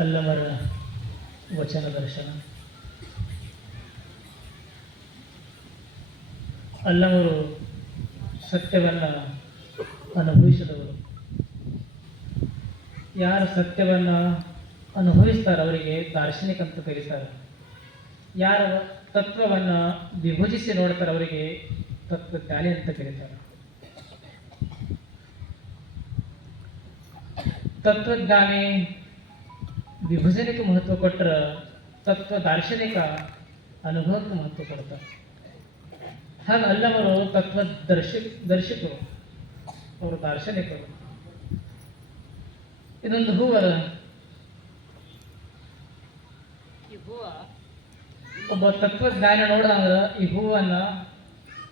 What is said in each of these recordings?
ಅಲ್ಲಮರ ವಚನ ದರ್ಶನ. ಅಲ್ಲಮರು ಸತ್ಯವನ್ನು ಅನುಭವಿಸಿದವರು. ಯಾರು ಸತ್ಯವನ್ನು ಅನುಭವಿಸ್ತಾರೆ ಅವರಿಗೆ ದಾರ್ಶನಿಕ ಅಂತ ಕರೀತಾರೆ. ಯಾರು ತತ್ವವನ್ನು ವಿಭಜಿಸಿ ನೋಡ್ತಾರೆ ಅವರಿಗೆ ತತ್ವಜ್ಞಾನಿ ಅಂತ ಕರೀತಾರೆ. ತತ್ವಜ್ಞಾನಿ ವಿಭಜನೆಗೆ ಮಹತ್ವ ಕೊಟ್ಟರೆ ತತ್ವ ದಾರ್ಶನಿಕ ಅನುಭವಕ್ಕೆ ಮಹತ್ವ ಕೊಡ್ತಾರೆ. ಹಾಗೆ ಅಲ್ಲವರು ತತ್ವ ದರ್ಶಕರು, ಅವರು ದಾರ್ಶನಿಕರು. ಇದೊಂದು ಹೂವದ, ಈ ಹೂವ ಒಬ್ಬ ತತ್ವಜ್ಞಾನಿ ನೋಡಂದ್ರೆ ಈ ಹೂವನ್ನ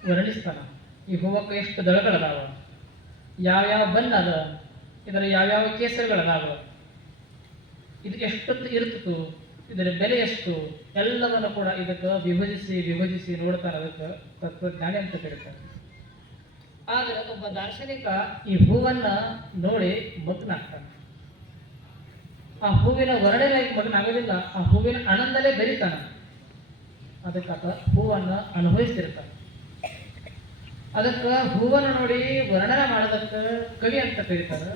ವರ್ಣಿಸ್ತಾನ. ಈ ಹೂವಕ್ಕೆ ಎಷ್ಟು ದಳಗಳದಾವ, ಯಾವ್ಯಾವ ಬಣ್ಣ ಅದ, ಇದರ ಯಾವ್ಯಾವ ಕೇಸರಿಗಳದಾವ, ಇದು ಎಷ್ಟೊತ್ತು ಇರ್ತಿತ್ತು, ಇದರ ಬೆಲೆ ಎಷ್ಟು, ಎಲ್ಲವನ್ನು ಕೂಡ ಇದಕ್ಕೆ ವಿಭಜಿಸಿ ವಿಭಜಿಸಿ ನೋಡ್ತಾರೆ. ಅದಕ್ಕೆ ತತ್ವಜ್ಞಾನಿ ಅಂತ ಕರೀತಾರೆ. ಆದರೆ ಒಬ್ಬ ದಾರ್ಶನಿಕ ಈ ಹೂವನ್ನ ನೋಡಿ ಮಗ್ನಾಗ್ತಾನೆ. ಆ ಹೂವಿನ ವರ್ಣನೆ ಮಗನಾಗೋದಿಲ್ಲ, ಆ ಹೂವಿನ ಆನಂದಲೇ ಬೆರೀತಾನ. ಅದಕ್ಕೆ ಆತ ಹೂವನ್ನ ಅನುಭವಿಸ್ತಿರ್ತಾನೆ. ಅದಕ್ಕೆ ಹೂವನ್ನು ನೋಡಿ ವರ್ಣನೆ ಮಾಡೋದಕ್ಕೆ ಕವಿ ಅಂತ ಕರೀತಾರೆ.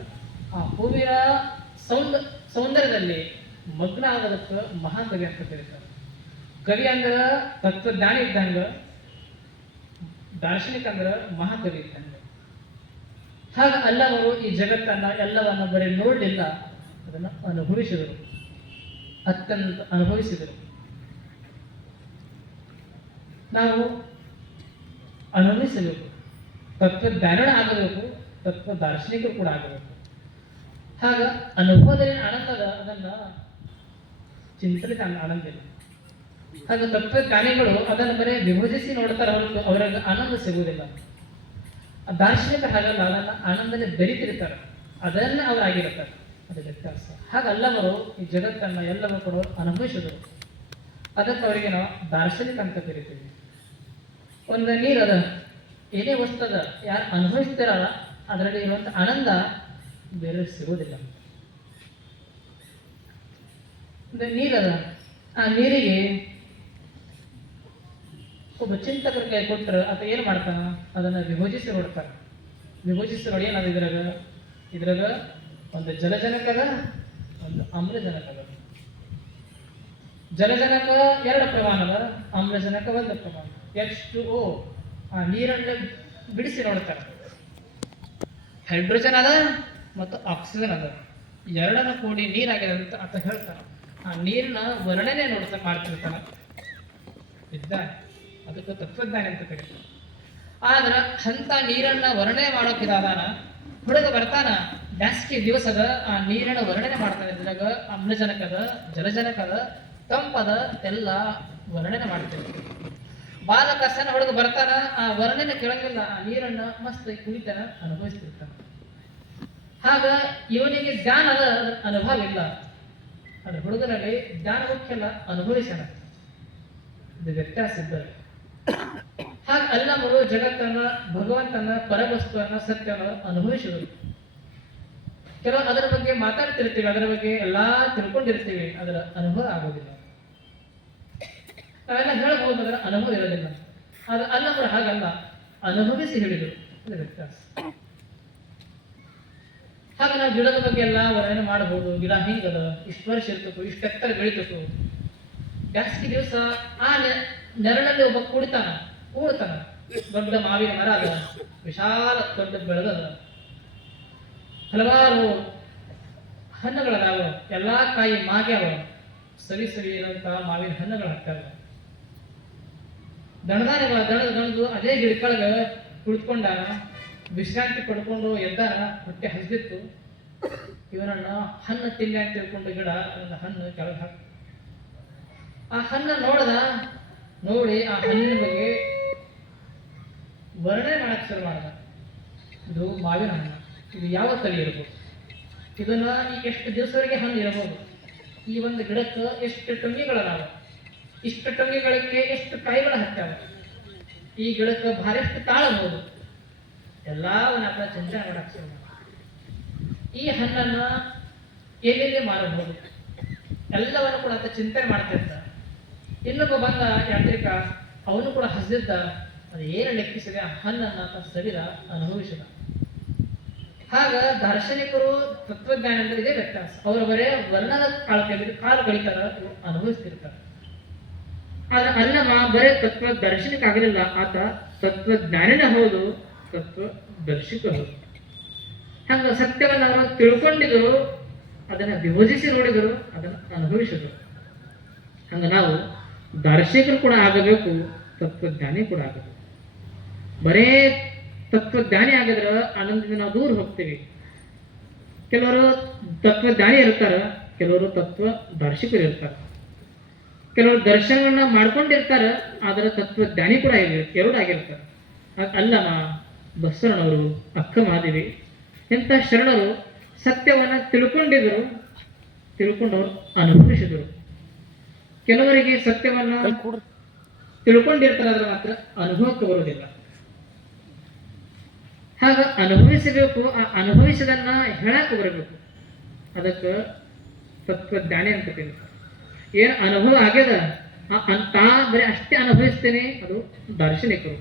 ಆ ಹೂವಿನ ಸೌಂದರ್ಯದಲ್ಲಿ ಮಗ್ನ ಆಗೋದಕ್ಕೆ ಮಹಾಕವಿ ಅಂತ ಕರೀತಾರೆ. ಕವಿ ಅಂದ್ರೆ ತತ್ವಜ್ಞಾನಿ ಇದ್ದಂಗ, ದಾರ್ಶನಿಕ ಅಂದ್ರೆ ಮಹಾಕವಿ ಇದ್ದಂಗ. ಹಾಗೆ ಅಲ್ಲವರು ಈ ಜಗತ್ತನ್ನ ಎಲ್ಲವನ್ನ ಬರೀ ನೋಡಲಿಲ್ಲ, ಅದನ್ನು ಅನುಭವಿಸಿದರು, ಅತ್ಯಂತ ಅನುಭವಿಸಿದರು. ನಾವು ಅನುಭವಿಸಬೇಕು, ತತ್ವಜ್ಞಾನ ಆಗಬೇಕು, ತತ್ವ ದಾರ್ಶನಿಕರು ಕೂಡ ಆಗಬೇಕು. ಹಾಗ ಅನುಭವದಲ್ಲಿ ಆನಂದದ ಅದನ್ನ ಚಿಂತನೆ ಆನಂದ ಇಲ್ಲ. ಹಾಗೆ ತತ್ವಜ್ಞಾನಿಗಳು ಅದನ್ನು ಬರೀ ವಿಭಜಿಸಿ ನೋಡ್ತಾರೆ, ಅವರಿಗೆ ಆನಂದ ಸಿಗುವುದಿಲ್ಲ. ದಾರ್ಶನಿಕ ಹಾಗಲ್ಲ, ಅದನ್ನ ಆನಂದದಲ್ಲಿ ಬೆರೀತಿರ್ತಾರೆ, ಅದನ್ನ ಅವರಾಗಿರ್ತಾರೆ. ಅದು ವ್ಯತ್ಯಾಸ. ಹಾಗಲ್ಲವರು ಈ ಜಗತ್ತನ್ನ ಎಲ್ಲವೂ ಕೂಡ ಅನುಭವಿಸಿದರು. ಅದಕ್ಕೆ ಅವರಿಗೆ ನಾವು ದಾರ್ಶನಿಕ ಅಂತ ಕರಿತೀವಿ. ಒಂದು ನೀರದ, ಏನೇ ವಸ್ತುದ ಯಾರು ಅನುಭವಿಸ್ತಾರಲ್ಲ ಅದರಲ್ಲಿ ಇರುವಂತ ಆನಂದ ಬೇರೆ ಸಿಗುವುದಿಲ್ಲ. ಒಂದು ನೀರದ, ಆ ನೀರಿಗೆ ಒಬ್ಬ ಚಿಂತಕರ ಕೈ ಕೊಟ್ಟರೆ ಆತ ಏನು ಮಾಡ್ತಾನ, ಅದನ್ನ ವಿಭಜಿಸಿ ನೋಡ್ತಾನೆ. ವಿಭಜಿಸಿ ನೋಡಿ ಏನದು ಇದ್ರಾಗ ಒಂದು ಜಲಜನಕದ, ಒಂದು ಆಮ್ಲಜನಕದ. ಜಲಜನಕ 2 ಪ್ರಮಾಣದ, ಆಮ್ಲಜನಕ 1 ಪ್ರಮಾಣ. H2O ಆ ನೀರನ್ನು ಬಿಡಿಸಿ ನೋಡ್ತಾರೆ. ಹೈಡ್ರೋಜನ್ ಅದ ಮತ್ತು ಆಕ್ಸಿಜನ್ ಅದ, ಎರಡನ್ನು ಕೂಡಿ ನೀರಾಗಿದೆ ಅಂತ ಆತ ಹೇಳ್ತಾನೆ. ಆ ನೀರಿನ ವರ್ಣನೆ ಮಾಡ್ತಿರ್ತಾನೆ ಇದ್ದ. ಅದಕ್ಕೆ ತತ್ವಜ್ಞಾನಿ ಅಂತ ಕರೀತಾರೆ. ಆದ್ರೆ ಅಂತ ನೀರನ್ನ ವರ್ಣನೆ ಮಾಡೋಕಿದಾನ ಹುಡುಗ ಬರ್ತಾನ, ಬ್ಯಾಸಿಗೆ ದಿವಸದ ಆ ನೀರಿನ ವರ್ಣನೆ ಮಾಡ್ತಾನೆ. ಇದ್ರಾಗ ಆಮ್ಲಜನಕದ, ಜಲಜನಕದ, ತಂಪದ ಎಲ್ಲ ವರ್ಣನೆ ಮಾಡ್ತಿರ್ತಾರೆ. ಬಾಲಕ ಸಣ್ಣ ಹುಡುಗ ಬರ್ತಾನ, ಆ ವರ್ಣನೆ ಕೇಳಂಗಿಲ್ಲ, ಆ ನೀರನ್ನ ಮಸ್ತ್ ಕುಡಿತಾನ, ಅನುಭವಿಸ್ತಿರ್ತಾನೆ. ಹಾಗ ಇವನಿಗೆ ಜ್ಞಾನದ ಅನುಭವ ಇಲ್ಲ. ಅದ್ರ ಹುಡುಗನಲ್ಲಿ ಜ್ಞಾನ ಮುಖ್ಯ ಅಲ್ಲ, ಅನುಭವಿಸಣ. ಇದು ವ್ಯತ್ಯಾಸ ಇದ್ದರೆ. ಹಾಗೆ ಅಲ್ಲವರು ಜಗತ್ತನ್ನ, ಭಗವಂತನ, ಪರವಸ್ತುವನ್ನ, ಸತ್ಯವನ್ನು ಅನುಭವಿಸಿದರು. ಕೆಲವು ಅದರ ಬಗ್ಗೆ ಮಾತಾಡ್ತಿರ್ತೀವಿ, ಅದರ ಬಗ್ಗೆ ಎಲ್ಲಾ ತಿಳ್ಕೊಂಡಿರ್ತೀವಿ, ಅದರ ಅನುಭವ ಆಗೋದಿಲ್ಲ. ನಾವೆಲ್ಲ ಹೇಳ್ಬೋದು, ಅದರ ಅನುಭವ ಇರೋದಿಲ್ಲ. ಆದ್ರೆ ಅಲ್ಲವರು ಹಾಗಲ್ಲ, ಅನುಭವಿಸಿ ಹೇಳಿದರು. ಇದು ವ್ಯತ್ಯಾಸ. ಹಾಗೆ ನಾವು ಗಿಡದ ಬಗ್ಗೆ ಎಲ್ಲ ವರ್ಣನೆ ಮಾಡಬಹುದು. ಗಿಡ ಹಿಂಗದ, ಇಷ್ಟು ವರ್ಷ ಇರ್ತತ್ತು, ಇಷ್ಟು ಎತ್ತರ ಬೆಳಿತತ್ತು. ಬ್ಯಾಸಿಗೆ ದಿವಸ ಆ ನೆರಳಲ್ಲಿ ಒಬ್ಬ ಕೂಡ್ತಾನ. ದೊಡ್ಡ ಮಾವಿನ ಮರ ಅದ, ವಿಶಾಲ ದೊಡ್ಡ ಬೆಳೆದದ, ಹಲವಾರು ಹಣ್ಣುಗಳದಾವ, ಎಲ್ಲಾ ಕಾಯಿ ಮಾಗ್ಯಾವ, ಸವಿ ಇರುವಂತ ಮಾವಿನ ಹಣ್ಣುಗಳು ಹಾಕ್ತಾವ. ದಣದು ಅದೇ ಗಿಡಕಳಗ ಕುಳಿತುಕೊಂಡಾನ, ವಿಶ್ರಾಂತಿ ಪಡ್ಕೊಂಡು ಎದ್ದಾನ, ಹೊಟ್ಟೆ ಹಸಿದಿತ್ತು. ಇವನನ್ನ ಹಣ್ಣು ತಿನ್ನಿ ಅಂತ ತಿಳ್ಕೊಂಡು ಗಿಡ ನನ್ನ ಹಣ್ಣು ಕೆಳಗೆ ಹಾಕ. ಆ ಹಣ್ಣು ನೋಡಿ ಆ ಹಣ್ಣಿನ ಬಗ್ಗೆ ವರ್ಣನೆ ಮಾಡಕ್ ಶುರು ಮಾಡಿದ. ಇದು ಮಾವಿನ ಹಣ್ಣು, ಇದು ಯಾವ ತಳಿ ಇರ್ಬೋದು, ಇದನ್ನ ಎಷ್ಟು ದಿವಸವರೆಗೆ ಹಣ್ಣು ಇರಬಹುದು, ಈ ಒಂದು ಗಿಡಕ್ಕೆ ಎಷ್ಟು ಟೊಂಗಿಗಳದಾವ, ಇಷ್ಟು ಟೊಂಗಿಗಳಿಗೆ ಎಷ್ಟು ಕಾಯಿಗಳು ಹತ್ತಾವ, ಈ ಗಿಡಕ್ಕೆ ಭಾರಿಷ್ಟು ತಾಳಬಹುದು, ಎಲ್ಲವನ್ನ ಆತ ಚಿಂತನೆ ಮಾಡಕ್ಕೆ ಶುರು ಮಾಡ್ತಾನೆ. ಈ ಹಣ್ಣನ್ನ ಎಲ್ಲೆಲ್ಲಿ ಮಾರಬಹುದು ಎಲ್ಲವನ್ನು ಕೂಡ ಆತ ಚಿಂತನೆ ಮಾಡ್ತಿದ್ದ. ಇನ್ನೊಬ್ಬ ಬಂದ ಯಾಂತ್ರಿಕ, ಅವನು ಕೂಡ ಹಸಿದಿದ್ದ, ಅದು ಏನು ಲೆಕ್ಕಿಸಿದೆ ಆ ಹಣ್ಣನ್ನ ಆತ ಸವಿದ, ಅನುಭವಿಸಿದ. ಆಗ ದಾರ್ಶನಿಕರು ತತ್ವಜ್ಞಾನ ಅಂದ್ರೆ ಇದೇ ವ್ಯತ್ಯಾಸ. ಅವರು ಬರೇ ವರ್ಣದ ಕಾಲು ಕಳಿತಾರ, ಅನುಭವಿಸ್ತಿರ್ತಾರೆ. ಆದ್ರೆ ಅಲ್ಲಮ ಬರೇ ತತ್ವ ದರ್ಶನಿಕ ಆಗಲಿಲ್ಲ, ಆತ ತತ್ವಜ್ಞಾನಿನೇ ಹೌದು, ತತ್ವದರ್ಶಿಕ ಹೌದು. ಹಂಗ ಸತ್ಯವನ್ನ ಅವರು ತಿಳ್ಕೊಂಡಿದ್ರು, ಅದನ್ನ ವಿಭಜಿಸಿ ನೋಡಿದರು, ಅದನ್ನು ಅನುಭವಿಸಿದರು. ಹಂಗ ನಾವು ದಾರ್ಶನಿಕರು ಕೂಡ ಆಗಬೇಕು, ತತ್ವಜ್ಞಾನಿ ಕೂಡ ಆಗಬೇಕು. ಬರೇ ತತ್ವಜ್ಞಾನಿ ಆಗಿದ್ರೆ ಆನಂದದಿಂದ ನಾವು ದೂರ ಹೋಗ್ತೀವಿ. ಕೆಲವರು ತತ್ವಜ್ಞಾನಿ ಇರ್ತಾರ, ಕೆಲವರು ತತ್ವ ದರ್ಶಕರು ಇರ್ತಾರೆ. ಕೆಲವರು ದರ್ಶನವನ್ನ ಮಾಡ್ಕೊಂಡಿರ್ತಾರ, ಆದರೆ ತತ್ವಜ್ಞಾನಿ ಕೂಡ ಎರಡು ಆಗಿರ್ತಾರೆ. ಅಲ್ಲಮ, ಬಸವಣ್ಣವರು, ಅಕ್ಕ ಮಹಾದೇವಿ ಇಂಥ ಶರಣರು ಸತ್ಯವನ್ನ ತಿಳ್ಕೊಂಡವರು ಅನುಭವಿಸಿದರು. ಕೆಲವರಿಗೆ ಸತ್ಯವನ್ನ ತಿಳ್ಕೊಂಡಿರ್ತಾರೆ, ಆದ್ರೆ ಮಾತ್ರ ಅನುಭವಕ್ಕೆ ಬರುವುದಿಲ್ಲ. ಹಾಗ ಅನುಭವಿಸಬೇಕು, ಆ ಅನುಭವಿಸದನ್ನ ಹೇಳಕ್ಕೆ ಬರಬೇಕು. ಅದಕ್ಕೆ ತತ್ವಜ್ಞಾನಿ ಅಂತ ಕರೀತಾರೆ. ಏನು ಅನುಭವ ಆಗ್ಯದ ತಾ ಬರೀ ಅಷ್ಟೇ ಅನುಭವಿಸ್ತೇನೆ, ಅದು ದಾರ್ಶನಿಕರು.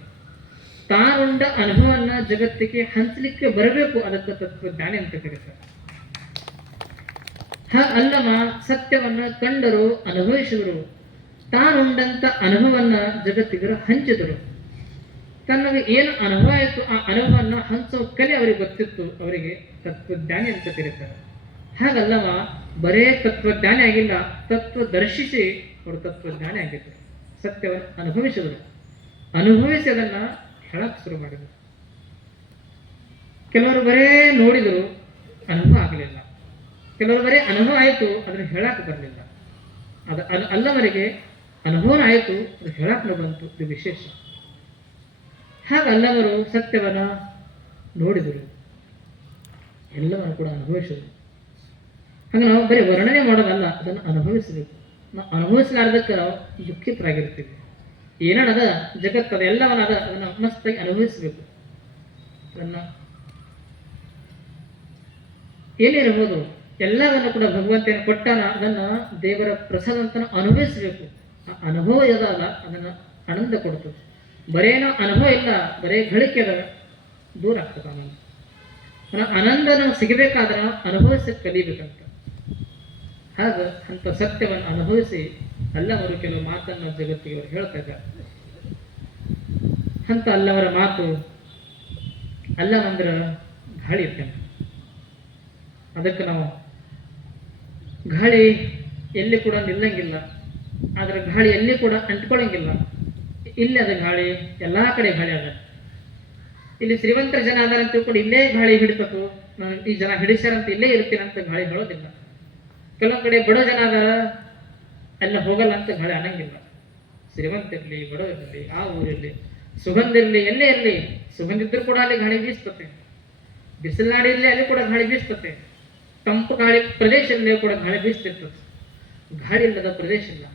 ತಾನುಂಡ ಅನುಭವನ್ನ ಜಗತ್ತಿಗೆ ಹಂಚಲಿಕ್ಕೆ ಬರಬೇಕು, ಅದಕ್ಕೆ ತತ್ವಜ್ಞಾನಿ ಅಂತ ಕರೀತಾರೆ. ಅಲ್ಲಮ ಸತ್ಯವನ್ನ ಕಂಡರು, ಅನುಭವಿಸಿದರು. ತಾನುಂಡಂತ ಅನುಭವವನ್ನ ಜಗತ್ತಿಗರು ಹಂಚಿದರು. ತನಗೆ ಏನು ಅನುಭವ ಆಯಿತು ಆ ಅನುಭವವನ್ನು ಹಂಚೋ ಕಲೆ ಅವರಿಗೆ ಗೊತ್ತಿತ್ತು, ಅವರಿಗೆ ತತ್ವಜ್ಞಾನಿ ಅಂತ ಕರೀತಾರೆ. ಹಾಗಲ್ಲವ ಬರೇ ತತ್ವಜ್ಞಾನಿ ಆಗಿಲ್ಲ, ತತ್ವದರ್ಶಿಸಿ ಅವರು ತತ್ವಜ್ಞಾನಿ ಆಗಿದ್ದರು. ಸತ್ಯವನ್ನು ಅನುಭವಿಸಿದರು, ಅನುಭವಿಸಿ ಅದನ್ನ ಹೇಳಕ್ ಶುರು ಮಾಡಿದರು. ಕೆಲವರು ಬರೇ ನೋಡಿದರು, ಅನುಭವ ಆಗಲಿಲ್ಲ. ಕೆಲವರು ಬರೇ ಅನುಭವ ಆಯಿತು, ಅದನ್ನು ಹೇಳಕ್ ಬರಲಿಲ್ಲ. ಅದು ಅಲ್ಲವರಿಗೆ ಅನುಭವನ ಆಯಿತು, ಅದು ಹೇಳಕ್ ಬಂತು, ಇದು ವಿಶೇಷ. ಹಾಗಲ್ಲವರು ಸತ್ಯವನ್ನ ನೋಡಿದರು, ಎಲ್ಲವನ್ನು ಕೂಡ ಅನುಭವಿಸಿದರು. ಹಾಗೆ ನಾವು ಬರೀ ವರ್ಣನೆ ಮಾಡೋದಲ್ಲ, ಅದನ್ನು ಅನುಭವಿಸಬೇಕು. ನಾವು ಅನುಭವಿಸಲಾರ್ದಕ್ಕೆ ನಾವು ದುಃಖಿತರಾಗಿರ್ತೀವಿ. ಏನದ ಜಗತ್ತದ ಎಲ್ಲವನ್ನ ಅದನ್ನು ಮಸ್ತಾಗಿ ಅನುಭವಿಸಬೇಕು. ಅದನ್ನು ಏನಿರಬಹುದು ಎಲ್ಲವನ್ನು ಕೂಡ ಭಗವಂತನ ಕೊಟ್ಟಾನ, ಅದನ್ನು ದೇವರ ಪ್ರಸಾದ ಅಂತ ಅನುಭವಿಸಬೇಕು. ಆ ಅನುಭವ ಯಾವುದಲ್ಲ ಅದನ್ನು ಆನಂದ ಕೊಡ್ತದೆ. ಬರೇನೋ ಅನುಭವ ಇಲ್ಲ, ಬರೇ ಗಳಿಕೆದ ದೂರ ಆಗ್ತದೆ ಆನಂದ. ಆನಂದ ನಾವು ಸಿಗಬೇಕಾದ್ರೆ ನಾವು ಅನುಭವಿಸಕ್ಕೆ ಕಲಿಬೇಕಂತ. ಹಾಗ ಅಂತ ಸತ್ಯವನ್ನು ಅನುಭವಿಸಿ ಅಲ್ಲವರು ಕೆಲವು ಮಾತನ್ನು ಜಗತ್ತಿಗೆ ಅವರು ಹೇಳ್ತಾ ಇದ್ದಾರೆ. ಅಂತ ಅಲ್ಲವರ ಮಾತು, ಅಲ್ಲವಂದ್ರ ಗಾಳಿ ಇರ್ತಾನೆ. ಅದಕ್ಕೆ ನಾವು ಗಾಳಿ ಎಲ್ಲಿ ಕೂಡ ನಿಲ್ಲಂಗಿಲ್ಲ, ಆದ್ರೆ ಗಾಳಿ ಎಲ್ಲಿ ಕೂಡ ಅಂಟ್ಕೊಳ್ಳಂಗಿಲ್ಲ. ಇಲ್ಲಿ ಅದ ಗಾಳಿ, ಎಲ್ಲಾ ಕಡೆ ಗಾಳಿ ಅದ. ಇಲ್ಲಿ ಶ್ರೀಮಂತರ ಜನ ಅದಾರ ಅಂತ ತಿಳ್ಕೊಂಡು ಇಲ್ಲೇ ಗಾಳಿ ಹಿಡಿತತು, ನಾನು ಈ ಜನ ಹಿಡಿಸ್ಯಾರಂತ ಇಲ್ಲೇ ಇರ್ತೀನಿ ಅಂತ ಗಾಳಿ ಹೇಳೋದಿಲ್ಲ. ಕೆಲವೊಂದ್ ಕಡೆ ಬಡೋ ಜನ ಅದಾರ, ಎಲ್ಲ ಹೋಗಲ್ಲ ಅಂತ ಗಾಳಿ ಅನ್ನಂಗಿಲ್ಲ. ಶ್ರೀಮಂತಿರ್ಲಿ, ಬಡೋ ಇರಲಿ, ಆ ಊರಿರ್ಲಿ, ಸುಗಂಧ ಇರಲಿ, ಎಲ್ಲೇ ಇರಲಿ, ಸುಗಂಧ ಇದ್ರೂ ಕೂಡ ಅಲ್ಲಿ ಗಾಳಿ ಬೀಸ್ತತೆ. ಬಿಸಿಲುನಾಡಿ ಇರಲಿ, ಅಲ್ಲಿ ಕೂಡ ಗಾಳಿ ಬೀಸ್ತತೆ. ತಂಪು ಗಾಳಿ ಪ್ರದೇಶದಲ್ಲಿ ಕೂಡ ಗಾಳಿ ಬೀಸ್ತಿರ್ತದೆ. ಗಾಳಿ ಇಲ್ಲದ ಪ್ರದೇಶ ಇಲ್ಲ.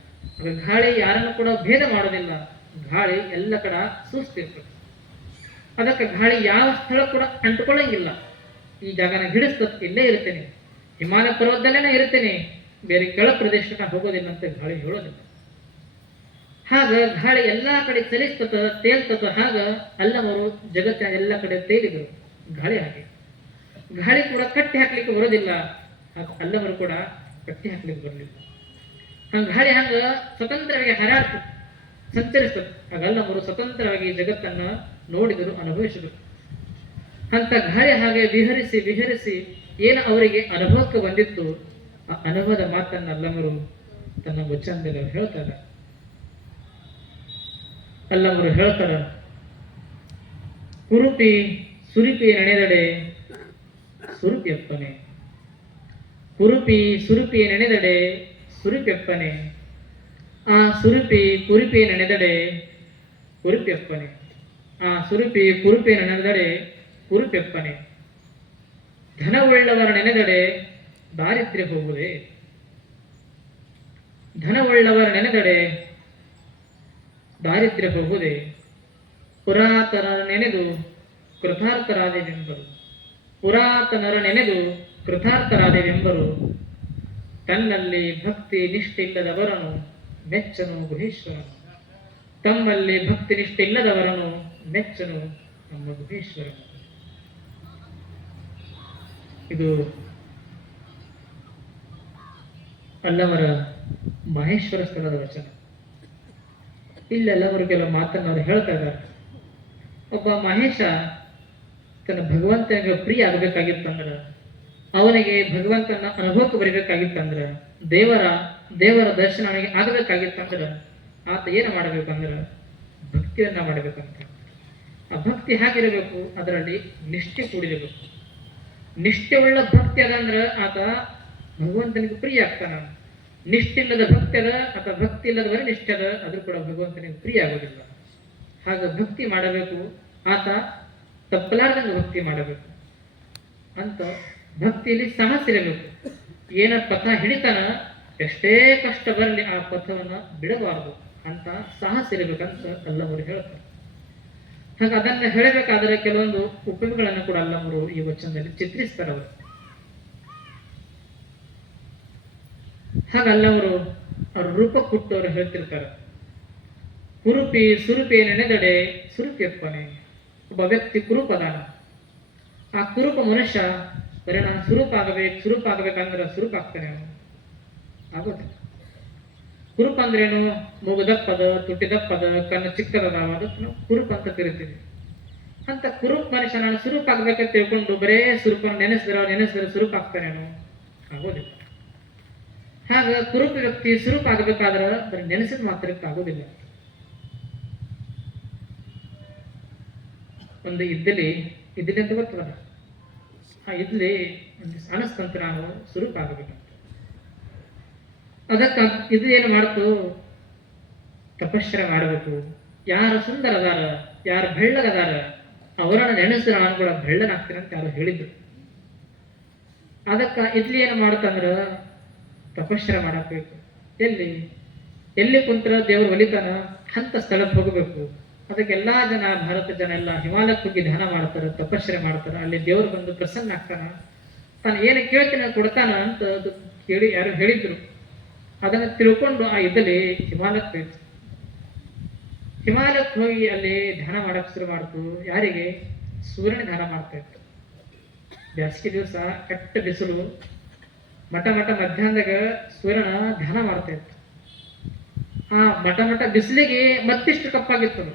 ಗಾಳಿ ಯಾರನ್ನು ಕೂಡ ಭೇದ ಮಾಡೋದಿಲ್ಲ. ಗಾಳಿ ಎಲ್ಲ ಕಡೆ ಸೂಸ್ತಿರ್ತದೆ. ಅದಕ್ಕೆ ಗಾಳಿ ಯಾವ ಸ್ಥಳ ಕೂಡ ಅಂಟ್ಕೊಳ್ಳಂಗಿಲ್ಲ. ಈ ಜಾಗನ ಹಿಡಿಸ್ತದೆ, ಇಲ್ಲೇ ಇರ್ತೇನೆ, ಹಿಮಾಲಯ ಪರ್ವತದಲ್ಲೇನೆ ಇರ್ತೇನೆ, ಬೇರೆ ಕೆಳ ಪ್ರದೇಶಕ್ಕೆ ಹೋಗೋದಿಲ್ಲ ಅಂತ ಗಾಳಿ ಹೇಳೋದಿಲ್ಲ. ಹಾಗ ಗಾಳಿ ಎಲ್ಲಾ ಕಡೆ ಚಲಿಸ್ತದ, ತೇಲ್ತದ. ಹಾಗ ಅಲ್ಲವರು ಜಗತ್ತಿನ ಎಲ್ಲ ಕಡೆ ತೇಲಿದರು. ಗಾಳಿ ಹಾಗೆ ಗಾಳಿ ಕೂಡ ಕಟ್ಟಿ ಹಾಕ್ಲಿಕ್ಕೆ ಬರೋದಿಲ್ಲ, ಅಲ್ಲವರು ಕೂಡ ಕಟ್ಟಿ ಹಾಕ್ಲಿಕ್ಕೆ ಬರಲಿಲ್ಲ. ಹಂಗ ಗಾಳಿ ಹಂಗ ಸ್ವತಂತ್ರವಾಗಿ ಹಾರಾಡ್ತದೆ, ಸಂಚರಿಸ್ತದೆ. ಹಾಗಲ್ಲವರು ಸ್ವತಂತ್ರವಾಗಿ ಜಗತ್ತನ್ನ ನೋಡಿದರು, ಅನುಭವಿಸಿದರು. ಅಂತ ಗಾಳಿ ಹಾಗೆ ವಿಹರಿಸಿ ವಿಹರಿಸಿ ಏನು ಅವರಿಗೆ ಅನುಭವಕ್ಕೆ ಬಂದಿತ್ತು, ಆ ಅನುಭವದ ಮಾತನ್ನ ಅಲ್ಲವರು ತನ್ನ ವಚನದಲ್ಲಿ ಹೇಳ್ತಾರೆ. ಅಲ್ಲವರು ಹೇಳ್ತಾರ, ಕುರುಪಿ ಸುರಿಪಿ ನೆನೆದಡೆ ಸುರುಪಿಯಪ್ಪನೆ, ಕುರುಪಿ ಸುರುಪಿ ನೆನೆದಡೆ ಸುರುಪಿಯಪ್ಪನೆ, ಆ ಸುರುಪಿ ಕುರುಪಿ ನೆನೆದಡೆ ಕುರುಪಿಯಪ್ಪನೆ, ಆ ಸುರುಪಿ ಕುರುಪಿ ನೆನೆದಡೆ ಕುರುಪಿಯಪ್ಪನೆ. ಧನವುಳ್ಳವರ ನೆನೆದಡೆ ದಾರಿದ್ರ್ಯ ಹೋಗುವುದೇ, ಧನವುಳ್ಳವರ ನೆನೆದಡೆ ದಾರಿದ್ರ್ಯ ಹೋಗುವುದೇ. ಪುರಾತನ ನೆನೆದು ಕೃತಾರ್ಥರಾದೆವೆಂಬರು. ಪುರಾತನರ ನೆನೆದು ಕೃತಾರ್ಥರಾದೆವೆಂಬರು. ತನ್ನಲ್ಲಿ ಭಕ್ತಿ ನಿಷ್ಠೆ ಇಲ್ಲದವರನು ಮೆಚ್ಚನು ಗುಹೇಶ್ವರನು. ತಮ್ಮಲ್ಲಿ ಭಕ್ತಿ ನಿಷ್ಠೆ ಇಲ್ಲದವರನು ಮೆಚ್ಚನು ನಮ್ಮ ಗುಹೇಶ್ವರನು. ಇದು ಅಲ್ಲವರ ಮಹೇಶ್ವರ ಸ್ಥಳದ ವಚನ. ಇಲ್ಲೆಲ್ಲವರು ಕೆಲವು ಮಾತನ್ನು ಅವರು ಹೇಳ್ತಾ ಇದ್ದಾರೆ. ಒಬ್ಬ ಮಹೇಶ ತನ್ನ ಭಗವಂತನಿಗೆ ಪ್ರಿಯ ಆಗಬೇಕಾಗಿತ್ತಂದ್ರ, ಅವನಿಗೆ ಭಗವಂತನ ಅನುಭವಕ್ಕೆ ಬರಬೇಕಾಗಿತ್ತಂದ್ರ, ದೇವರ ದರ್ಶನ ಅವನಿಗೆ ಆಗಬೇಕಾಗಿತ್ತಂದ್ರ ಆತ ಏನು ಮಾಡಬೇಕಂದ್ರ ಭಕ್ತಿಯನ್ನ ಮಾಡಬೇಕಂತ. ಆ ಭಕ್ತಿ ಹೇಗಿರಬೇಕು? ಅದರಲ್ಲಿ ನಿಷ್ಠೆ ಕೂಡಿರಬೇಕು. ನಿಷ್ಠೆಯುಳ್ಳ ಭಕ್ತಿ ಅದಂದ್ರ ಆತ ಭಗವಂತನಿಗೆ ಪ್ರಿಯ ಆಗ್ತಾನ. ನಿಷ್ಠೆ ಇಲ್ಲದ ಭಕ್ತಿ ಅದ ಅಥವಾ ಭಕ್ತಿ ಇಲ್ಲದವರೆ ನಿಷ್ಠೆ ಅದ, ಅದು ಕೂಡ ಭಗವಂತನಿಗೆ ಪ್ರಿಯ ಆಗೋದಿಲ್ಲ. ಹಾಗ ಭಕ್ತಿ ಮಾಡಬೇಕು. ಆತ ತಪ್ಪಲಾರ್ದಂಗೆ ಭಕ್ತಿ ಮಾಡಬೇಕು ಅಂತ. ಭಕ್ತಿಯಲ್ಲಿ ಸಾಹಸ ಇರಬೇಕು. ಏನ ಪಥ ಹಿಡಿತಾನ, ಎಷ್ಟೇ ಕಷ್ಟ ಬರಲಿ ಆ ಪಥವನ್ನ ಬಿಡಬಾರದು ಅಂತ ಸಾಹಸ ಇರಬೇಕಂತ ಅಲ್ಲವರು ಹೇಳ್ತಾರೆ. ಹಾಗೆ ಅದನ್ನ ಹೇಳಬೇಕಾದ್ರೆ ಕೆಲವೊಂದು ಉಪಯೋಗಗಳನ್ನು ಕೂಡ ಅಲ್ಲವರು ಈ ವಚನದಲ್ಲಿ ಚಿತ್ರಿಸ್ತಾರೆ. ಅವರು ಹಾಗಲ್ಲವರು ಅವ್ರ ರೂಪ ಕೊಟ್ಟು ಅವರು ಹೇಳ್ತಿರ್ತಾರೆ. ಕುರುಪಿ ಸುರುಪಿ ನೆನೆದಡೆ ಸುರುಪಿ ಅಪ್ಪನೆ. ಒಬ್ಬ ವ್ಯಕ್ತಿ ಕುರುಪದಾನ. ಆ ಕುರುಪ ಮನುಷ್ಯ ಬರೀ ನಾನು ಸುರೂಪ ಆಗಬೇಕಂದ್ರೆ ಸುರೂಪ ಆಗ್ತಾನೆ ಅವನು, ಆಗೋದಿಲ್ಲ. ಕುರುಪ ಅಂದ್ರೇನು? ಮೂಗು ದಪ್ಪದ, ತುಟಿ ದಪ್ಪದ, ಕಣ್ಣು ಚಿಕ್ಕದದ, ಅದಕ್ಕೆ ನಾವು ಕುರುಪ ಅಂತ ಕರಿತೀವಿ. ಅಂತ ಕುರುಪ್ ಮನುಷ್ಯ ನಾನು ಸುರೂಪ ಆಗ್ಬೇಕಂತ ತಿಳ್ಕೊಂಡು ಬರೇ ಸುರೂಪನ್ನು ನೆನೆಸಿದ್ರೆ ಸುರೂಪ ಆಗ್ತಾನೇನು? ಆಗೋದಿಲ್ಲ. ಹಾಗ ಕುರುಪ ವ್ಯಕ್ತಿ ಸುರೂಪ ಆಗಬೇಕಾದ್ರೆ ಬರೀ ನೆನೆಸಿದ ಮಾತ್ರಕ್ಕೆ ಆಗೋದಿಲ್ಲ. ಒಂದು ಇಡ್ಲಿ ಅಂತ ಗೊತ್ತದ, ಆ ಇಡ್ಲಿ ಅನಸ್ತಂತ ನಾನು ಸ್ವರೂಪ ಆಗಬೇಕಂತ. ಅದಕ್ಕೆ ಇದು ಏನು ಮಾಡ್ತು? ತಪಶ್ಚರ್ಯ ಮಾಡಬೇಕು. ಯಾರು ಸುಂದರ ಅದಾರ, ಯಾರು ಬೆಳ್ಳಗದಾರ ಅವರನ್ನ ನೆನೆಸಿದ್ರೆ ನಾನು ಕೂಡ ಬೆಳ್ಳನಾಗ್ತೀನಿ ಅಂತ ಯಾರು ಹೇಳಿದ್ರು. ಅದಕ್ಕೆ ಇಡ್ಲಿ ಏನು ಮಾಡ್ತಂದ್ರ ತಪಶ್ಚರ್ಯ ಮಾಡಬೇಕು. ಎಲ್ಲಿ ಕುಂತ್ರ ದೇವರು ಒಲಿತಾನ ಅಂತ ಸ್ಥಳಕ್ಕೆ ಹೋಗಬೇಕು. ಅದಕ್ಕೆ ಎಲ್ಲಾ ಜನ, ಭಾರತ ಜನ ಎಲ್ಲ ಹಿಮಾಲಯಕ್ಕೆ ಹೋಗಿ ಧ್ಯಾನ ಮಾಡ್ತಾರೆ, ತಪಶ್ಚರ್ಯ ಮಾಡ್ತಾರೆ. ಅಲ್ಲಿ ದೇವರು ಬಂದು ಪ್ರಸನ್ನ ಆಗ್ತಾನ, ತಾನು ಏನು ಕೇಳ್ತೀನಿ ಕೊಡ್ತಾನ ಅಂತ ಅದು ಕೇಳಿ ಯಾರು ಹೇಳಿದ್ರು. ಅದನ್ನ ತಿಳ್ಕೊಂಡು ಆ ಇದ್ದಲ್ಲಿ ಹಿಮಾಲಯಕ್ಕೆ ಹೋಯ್ತು. ಹಿಮಾಲಯಕ್ಕೆ ಹೋಗಿ ಅಲ್ಲಿ ಧ್ಯಾನ ಮಾಡಕ್ ಶುರು ಮಾಡ್ತು. ಯಾರಿಗೆ? ಸೂರ್ಯನ ಧ್ಯಾನ ಮಾಡ್ತಾ ಇತ್ತು. ಬೇಸಿಗೆ ದಿವಸ ಕೆಟ್ಟ ಬಿಸಿಲು, ಮಠ ಮಧ್ಯಾಹ್ನದಾಗ ಸೂರ್ಯನ ಧ್ಯಾನ ಮಾಡ್ತಾ ಇತ್ತು. ಆ ಮಠ ಬಿಸಿಲಿಗೆ ಮತ್ತಿಷ್ಟು ಕಪ್ಪಾಗಿತ್ತು.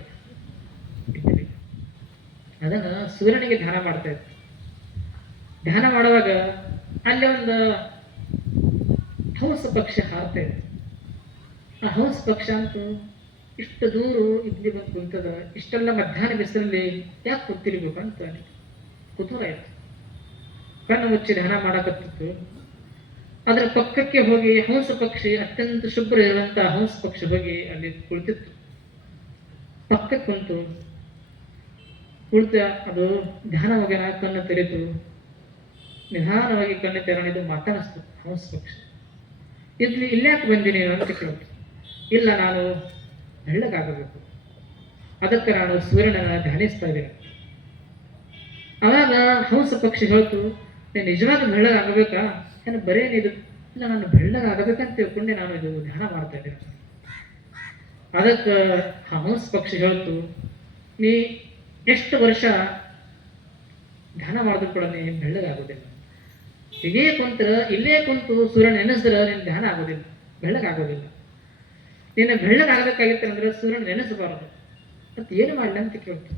ಅದನ್ನ ಸೂರ್ಯನಿಗೆ ಧ್ಯಾನ ಮಾಡ್ತಾ ಇತ್ತು. ಧ್ಯಾನ ಮಾಡುವಾಗ ಅಲ್ಲಿ ಒಂದು ಹಂಸ ಪಕ್ಷಿ ಹಾರ್ತಾ ಇತ್ತು. ಆ ಹಂಸ ಪಕ್ಷ ಅಂತೂ ಇಷ್ಟು ದೂರ ಇಲ್ಲಿ ಬಂದು ಕುಂತದ, ಇಷ್ಟೆಲ್ಲ ಮಧ್ಯಾಹ್ನ ಬಿಸಿಲಲ್ಲಿ ಯಾಕೆ ಕೂತಿರ್ಬೇಕು ಅಂತ ಕುತೂಹಲ ಆಯ್ತು. ಕಣ್ಣು ಮುಚ್ಚಿ ಧ್ಯಾನ ಮಾಡಕತ್ತಿತ್ತು. ಅದರ ಪಕ್ಕಕ್ಕೆ ಹೋಗಿ ಹಂಸ ಪಕ್ಷಿ, ಅತ್ಯಂತ ಶುಭ್ರ ಇರುವಂತಹ ಹಂಸ ಪಕ್ಷಿ ಹೋಗಿ ಅಲ್ಲಿ ಕುಳಿತಿತ್ತು. ಪಕ್ಕಕ್ಕೆ ಕುಂತು ಕುಳಿತ ಅದು ಧ್ಯಾನ ಹೋಗ್ಯಾನ, ಕಣ್ಣು ತೆರೆತು ನಿಧಾನವಾಗಿ ಕಣ್ಣು ತೆರಣಿದು ಮಾತಾಡಿಸ್ತು ಹಂಸ ಪಕ್ಷಿ. ಇಲ್ಯಾಕೆ ಬಂದಿನಿ ಅಂತ ಕೇಳ್ತು. ಇಲ್ಲ, ನಾನು ಬೆಳ್ಳಗಾಗಬೇಕು, ಅದಕ್ಕೆ ನಾನು ಸೂರ್ಯನನ್ನ ಧ್ಯಾನಿಸ್ತಾ ಇದ್ದೇನೆ. ಅವಾಗ ಹಂಸ ಪಕ್ಷಿ ಹೇಳ್ತು, ನೀನು ನಿಜವಾದ ಬೆಳ್ಳಗಾಗಬೇಕಾ? ಏನು ಬರೇನಿದು? ಇಲ್ಲ, ನಾನು ಬೆಳ್ಳಗಾಗಬೇಕಂತ ತಿಳ್ಕೊಂಡೆ ನಾನು ಇದು ಧ್ಯಾನ ಮಾಡ್ತಾ ಇದ್ದೇನೆ. ಅದಕ್ಕೆ ಹಂಸ ಪಕ್ಷಿ ಹೇಳ್ತು, ನೀ ಎಷ್ಟು ವರ್ಷ ಧ್ಯಾನ ಮಾಡಿದ್ರು ಕೂಡ ನೀ ಬೆಳ್ಳಗಾಗೋದಿಲ್ಲ. ಹೀಗೇ ಇಲ್ಲೇ ಕುಂತು ಸೂರ್ಯನ ನೆನೆಸಿದ್ರೆ ನಿನ್ನ ಧ್ಯಾನ ಆಗೋದಿಲ್ಲ, ಬೆಳ್ಳಗಾಗೋದಿಲ್ಲ. ನೀನು ಬೆಳ್ಳಗಾಗಬೇಕಾಗಿತ್ತು ಅಂದ್ರೆ ಸೂರ್ಯನ ನೆನೆಸಬಾರದು. ಮತ್ತೆ ಏನು ಮಾಡಲಿ ಅಂತ ಕೇಳ್ತು.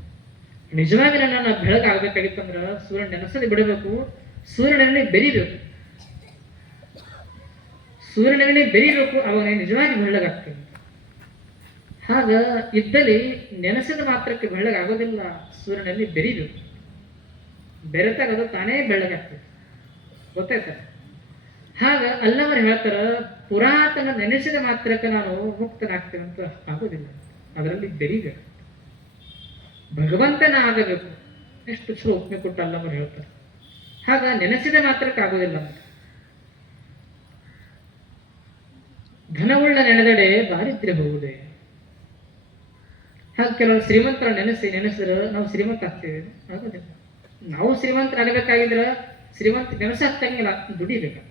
ನಿಜವಾಗಿ ನಾನು ಬೆಳಗಾಗಬೇಕಾಗಿತ್ತು ಅಂದ್ರೆ ಸೂರ್ಯನ ನೆನೆಸದೆ ಬಿಡಬೇಕು, ಸೂರ್ಯನಲ್ಲಿ ಬೆರಿಬೇಕು. ಅವಾಗ ನೀನು ನಿಜವಾಗಿ ಬೆಳ್ಳಗಾಗ್ತದೆ. ಹಾಗ ಇದ್ದಲ್ಲಿ ನೆನೆಸಿದ ಮಾತ್ರಕ್ಕೆ ಬೆಳ್ಳಗಾಗೋದಿಲ್ಲ, ಸೂರ್ಯನಲ್ಲಿ ಬೆರಿಬೇಕು. ಬೆರೆತಾಗ ಅದು ತಾನೇ ಬೆಳ್ಳಗಾಗ್ತದೆ. ಗೊತ್ತಾಯ್ತ? ಹಾಗ ಅಲ್ಲವರು ಹೇಳ್ತಾರ, ಪುರಾತನ ನೆನೆಸಿದ ಮಾತ್ರಕ್ಕೆ ನಾನು ಮುಕ್ತನಾಗ್ತೇನೆ ಅಂತ ಆಗೋದಿಲ್ಲ, ಅದರಲ್ಲಿ ಬೆರಿಬೇಕು, ಭಗವಂತನ ಆಗಬೇಕು. ಎಷ್ಟು ಚಲೋ ಒಪ್ಪಿಗೆ ಕೊಟ್ಟು ಅಲ್ಲವರು ಹೇಳ್ತಾರೆ. ಹಾಗ ನೆನೆಸಿದ ಮಾತ್ರಕ್ಕೆ ಆಗೋದಿಲ್ಲ ಅಂತ. ಧನವುಳ್ಳ ನೆನೆದಡೆ ದಾರಿದ್ರ್ಯ ಹೋಗುವುದೇ. ಹಾಗೆ ಕೆಲವರು ಶ್ರೀಮಂತರ ನೆನೆಸಿದ್ರೆ ನಾವು ಶ್ರೀಮಂತ ಆಗ್ತೀವಿ, ಆಗೋದಿಲ್ಲ. ನಾವು ಶ್ರೀಮಂತರಾಗಬೇಕಾಗಿದ್ರೆ ಶ್ರೀಮಂತ ನೆನೆಸಾಗ್ತಂಗಿಲ್ಲ, ದುಡಿಬೇಕು,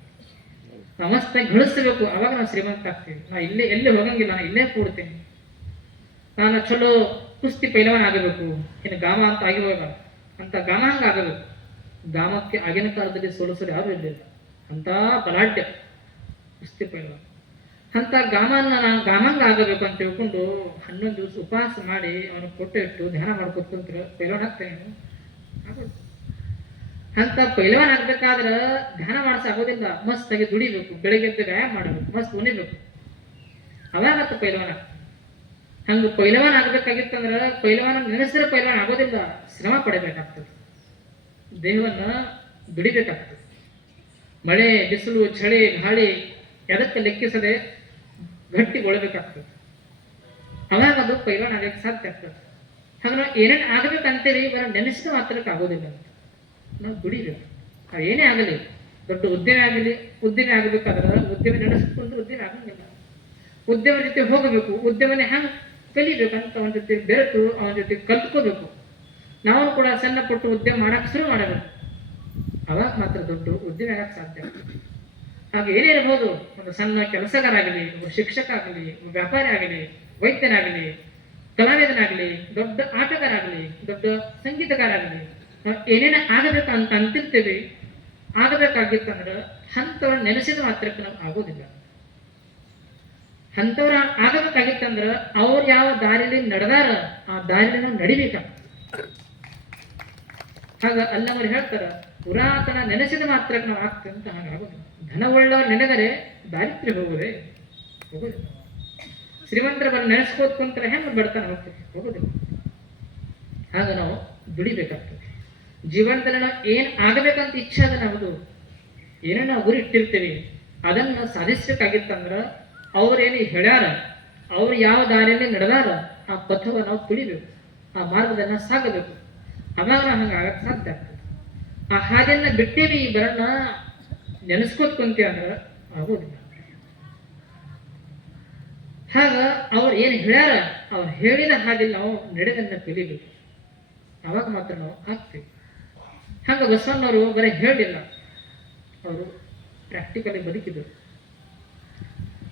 ಮಸ್ತಾಗಿ ಗಳಿಸ್ಬೇಕು, ಅವಾಗ ನಾವು ಶ್ರೀಮಂತ ಆಗ್ತೀವಿ. ನಾ ಎಲ್ಲಿ ಹೋಗಂಗಿಲ್ಲ, ನಾ ಇಲ್ಲೇ ಕೂಡ್ತೇನೆ, ನಾನು ಚಲೋ ಕುಸ್ತಿ ಪೈಲವಾನ್ ಆಗಬೇಕು, ಇನ್ನು ಗಾಮ ಅಂತ ಆಗಿವಾಗ ಅಂತ ಗಾಮ ಹಂಗೆ ಆಗಬೇಕು. ಗಾಮಕ್ಕೆ ಆಗಿನ ಕಾಲದಲ್ಲಿ ಸೋಲಿಸಲು ಯಾರು ಇರಲಿಲ್ಲ, ಅಂತ ಬಲಾಢ್ಯ ಕುಸ್ತಿ ಪೈಲವಾನ್. ಅಂತ ಗಾಮಂಗ ಆಗಬೇಕು ಅಂತ ತಿಳ್ಕೊಂಡು 11 ದಿವಸ ಉಪವಾಸ ಮಾಡಿ ಅವನು ಕೊಟ್ಟು ಇಟ್ಟು ಧ್ಯಾನ ಮಾಡ್ಕೊತ ಕುಂತ್ರೆ ಪೈಲವಾನ್ ಆಗ್ತಾನೆ ಆಗೋದು. ಅಂತ ಪೈಲವಾನ್ ಆಗ್ಬೇಕಾದ್ರೆ ಧ್ಯಾನ ಮಾಡಿಸ ಆಗೋದಿಲ್ಲ, ಮಸ್ತಾಗಿ ದುಡಿಬೇಕು, ಬೆಳಿಗ್ಗೆ ಎದ್ದು ವ್ಯಾಯಾಮ ಮಾಡಬೇಕು, ಮಸ್ತ್ ಉಣಿಬೇಕು, ಅವಾಗ ಮತ್ತೆ ಪೈಲವಾನ್ ಆಗ್ತಾನೆ. ಹಂಗೆ ಪೈಲವಾನ್ ಆಗ್ಬೇಕಾಗಿತ್ತಂದ್ರೆ ಪೈಲವಾನ ನೆನೆಸಿದ್ರೆ ಪೈಲವಾನ್ ಆಗೋದಿಲ್ಲ, ಶ್ರಮ ಪಡಬೇಕಾಗ್ತದೆ, ದೇಹವನ್ನ ದುಡಿಬೇಕಾಗ್ತದೆ. ಮಳೆ ಬಿಸಿಲು ಚಳಿ ಗಾಳಿ ಎದಕ್ಕೆ ಲೆಕ್ಕಿಸದೆ ಗಟ್ಟಿಗೊಳ್ಳಬೇಕಾಗ್ತದೆ, ಅವಾಗ ಅದು ಪೈಲವಾನ್ ಆಗಕ್ಕೆ ಸಾಧ್ಯ ಆಗ್ತದೆ. ಹಾಗೆ ನಾವು ಏನೇನು ಆಗ್ಬೇಕಂತೇಳಿ ಇವಾಗ ನೆನೆಸಿದ ಮಾತ್ರಕ್ಕೆ ಆಗೋದಿಲ್ಲ ಅಂತ ನಾವು ದುಡಿಬೇಕು. ಏನೇ ಆಗಲಿ, ದೊಡ್ಡ ಉದ್ಯಮಿ ಆಗಬೇಕಾದ್ರೆ ಉದ್ಯಮ ನಡೆಸಿಕೊಂಡು ಉದ್ಯಮ ಆಗಂಗಿಲ್ಲ. ಉದ್ಯಮ ಜೊತೆ ಹೋಗಬೇಕು, ಉದ್ಯಮನೇ ಹ್ಯಾಂಗೆ ಕಲಿಬೇಕಂತ ಅವನ ಜೊತೆ ಬೆರೆತು ಅವನ ಜೊತೆ ಕಲ್ತ್ಕೋಬೇಕು. ನಾವು ಕೂಡ ಸಣ್ಣ ಪುಟ್ಟ ಉದ್ಯಮ ಮಾಡಕ್ಕೆ ಶುರು ಮಾಡಬೇಕು, ಅವಾಗ ಮಾತ್ರ ದೊಡ್ಡ ಉದ್ಯಮ ಆಗಕ್ಕೆ ಸಾಧ್ಯ. ಹಾಗೆ ಏನೇ ಇರ್ಬೋದು, ಒಂದು ಸಣ್ಣ ಕೆಲಸಗಾರ ಆಗಲಿ, ಒಬ್ಬ ಶಿಕ್ಷಕ ಆಗಲಿ, ಒಬ್ಬ ವ್ಯಾಪಾರಿ ಆಗಲಿ, ವೈದ್ಯನಾಗಲಿ, ಕಲಾವಿದನಾಗಲಿ, ದೊಡ್ಡ ಆಟಗಾರ ಆಗಲಿ, ದೊಡ್ಡ ಸಂಗೀತಗಾರ ಆಗಲಿ, ಏನೇನು ಆಗಬೇಕು ಅಂತ ಅಂತಿರ್ತೇವೆ, ಆಗಬೇಕಾಗಿತ್ತಂದ್ರೆ ಅಂಥವ್ರ ನೆನೆಸಿದ ಮಾತ್ರಕ್ಕೆ ನಾವು ಆಗೋದಿಲ್ಲ. ಅಂಥವ್ರ ಆಗಬೇಕಾಗಿತ್ತಂದ್ರೆ ಅವ್ರು ಯಾವ ದಾರಿಯಲ್ಲಿ ನಡೆದಾರ ಆ ದಾರಿಯಲ್ಲಿ ನಾವು ನಡಿಬೇಕಾಗ್ತದೆ. ಹಾಗ ಅಲ್ಲವರು ಹೇಳ್ತಾರ, ಪುರಾತನ ನೆನೆಸಿದ ಮಾತ್ರಕ್ಕೆ ನಾವು ಆಗ್ತದೆ ಅಂತ. ಹಾಗಾಗೋದಿಲ್ಲ. ಧನವುಳ್ಳವರು ನೆನೆದರೆ ದಾರಿದ್ರ್ಯ ಹೋಗುದೇ ಹೋಗೋದಿಲ್ಲ. ಶ್ರೀಮಂತರ ಬರ ನೆನೆಸ್ಕೋತ ಕುಂತ್ರೆ ಹೆಂಗೆ ಬಡತನ ಹೋಗ್ತದೆ, ಹೋಗೋದಿಲ್ಲ. ಹಾಗ ನಾವು ದುಡಿಬೇಕಾಗ್ತದೆ. ಜೀವನದಲ್ಲಿ ನಾವು ಏನು ಆಗಬೇಕಂತ ಇಚ್ಛೆ ಅದ, ನಮ್ಮದು ಏನೋ ನಾವು ಗುರಿ ಇಟ್ಟಿರ್ತೀವಿ, ಅದನ್ನು ಸಾಧಿಸ್ಬೇಕಾಗಿತ್ತಂದ್ರೆ ಅವ್ರೇನು ಹೇಳ್ಯಾರ, ಅವ್ರು ಯಾವ ದಾರಿಯಲ್ಲಿ ನಡೆದಾರ ಆ ಪಥವ ನಾವು ತುಳಿಬೇಕು, ಆ ಮಾರ್ಗದನ್ನ ಸಾಗಬೇಕು, ಅವಾಗ ನಾವು ಹಂಗೆ ಆಗಕ್ಕೆ ಸಾಧ್ಯ ಆಗ್ತದೆ. ಆ ಹಾದಿಯನ್ನ ಬಿಟ್ಟೇವಿ, ಬರನ್ನ ನೆನೆಸ್ಕೋತ ಕುಂತೀವಿ ಅಂದ್ರೆ ಆಗೋದಿಲ್ಲ. ಹಾಗ ಅವ್ರು ಏನು ಹೇಳ್ಯಾರ ಅವ್ರು ಹೇಳಿದ ಹಾದಿಯಲ್ಲಿ ನಾವು ನಡೆದನ್ನ ಕಲಿಬೇಕು, ಅವಾಗ ಮಾತ್ರ ನಾವು ಆಗ್ತೀವಿ. ಹಂಗ ಬಸವಣ್ಣವರು ಬರೀ ಹೇಳಿಲ್ಲ, ಅವರು ಪ್ರಾಕ್ಟಿಕಲಿ ಬದುಕಿದರು.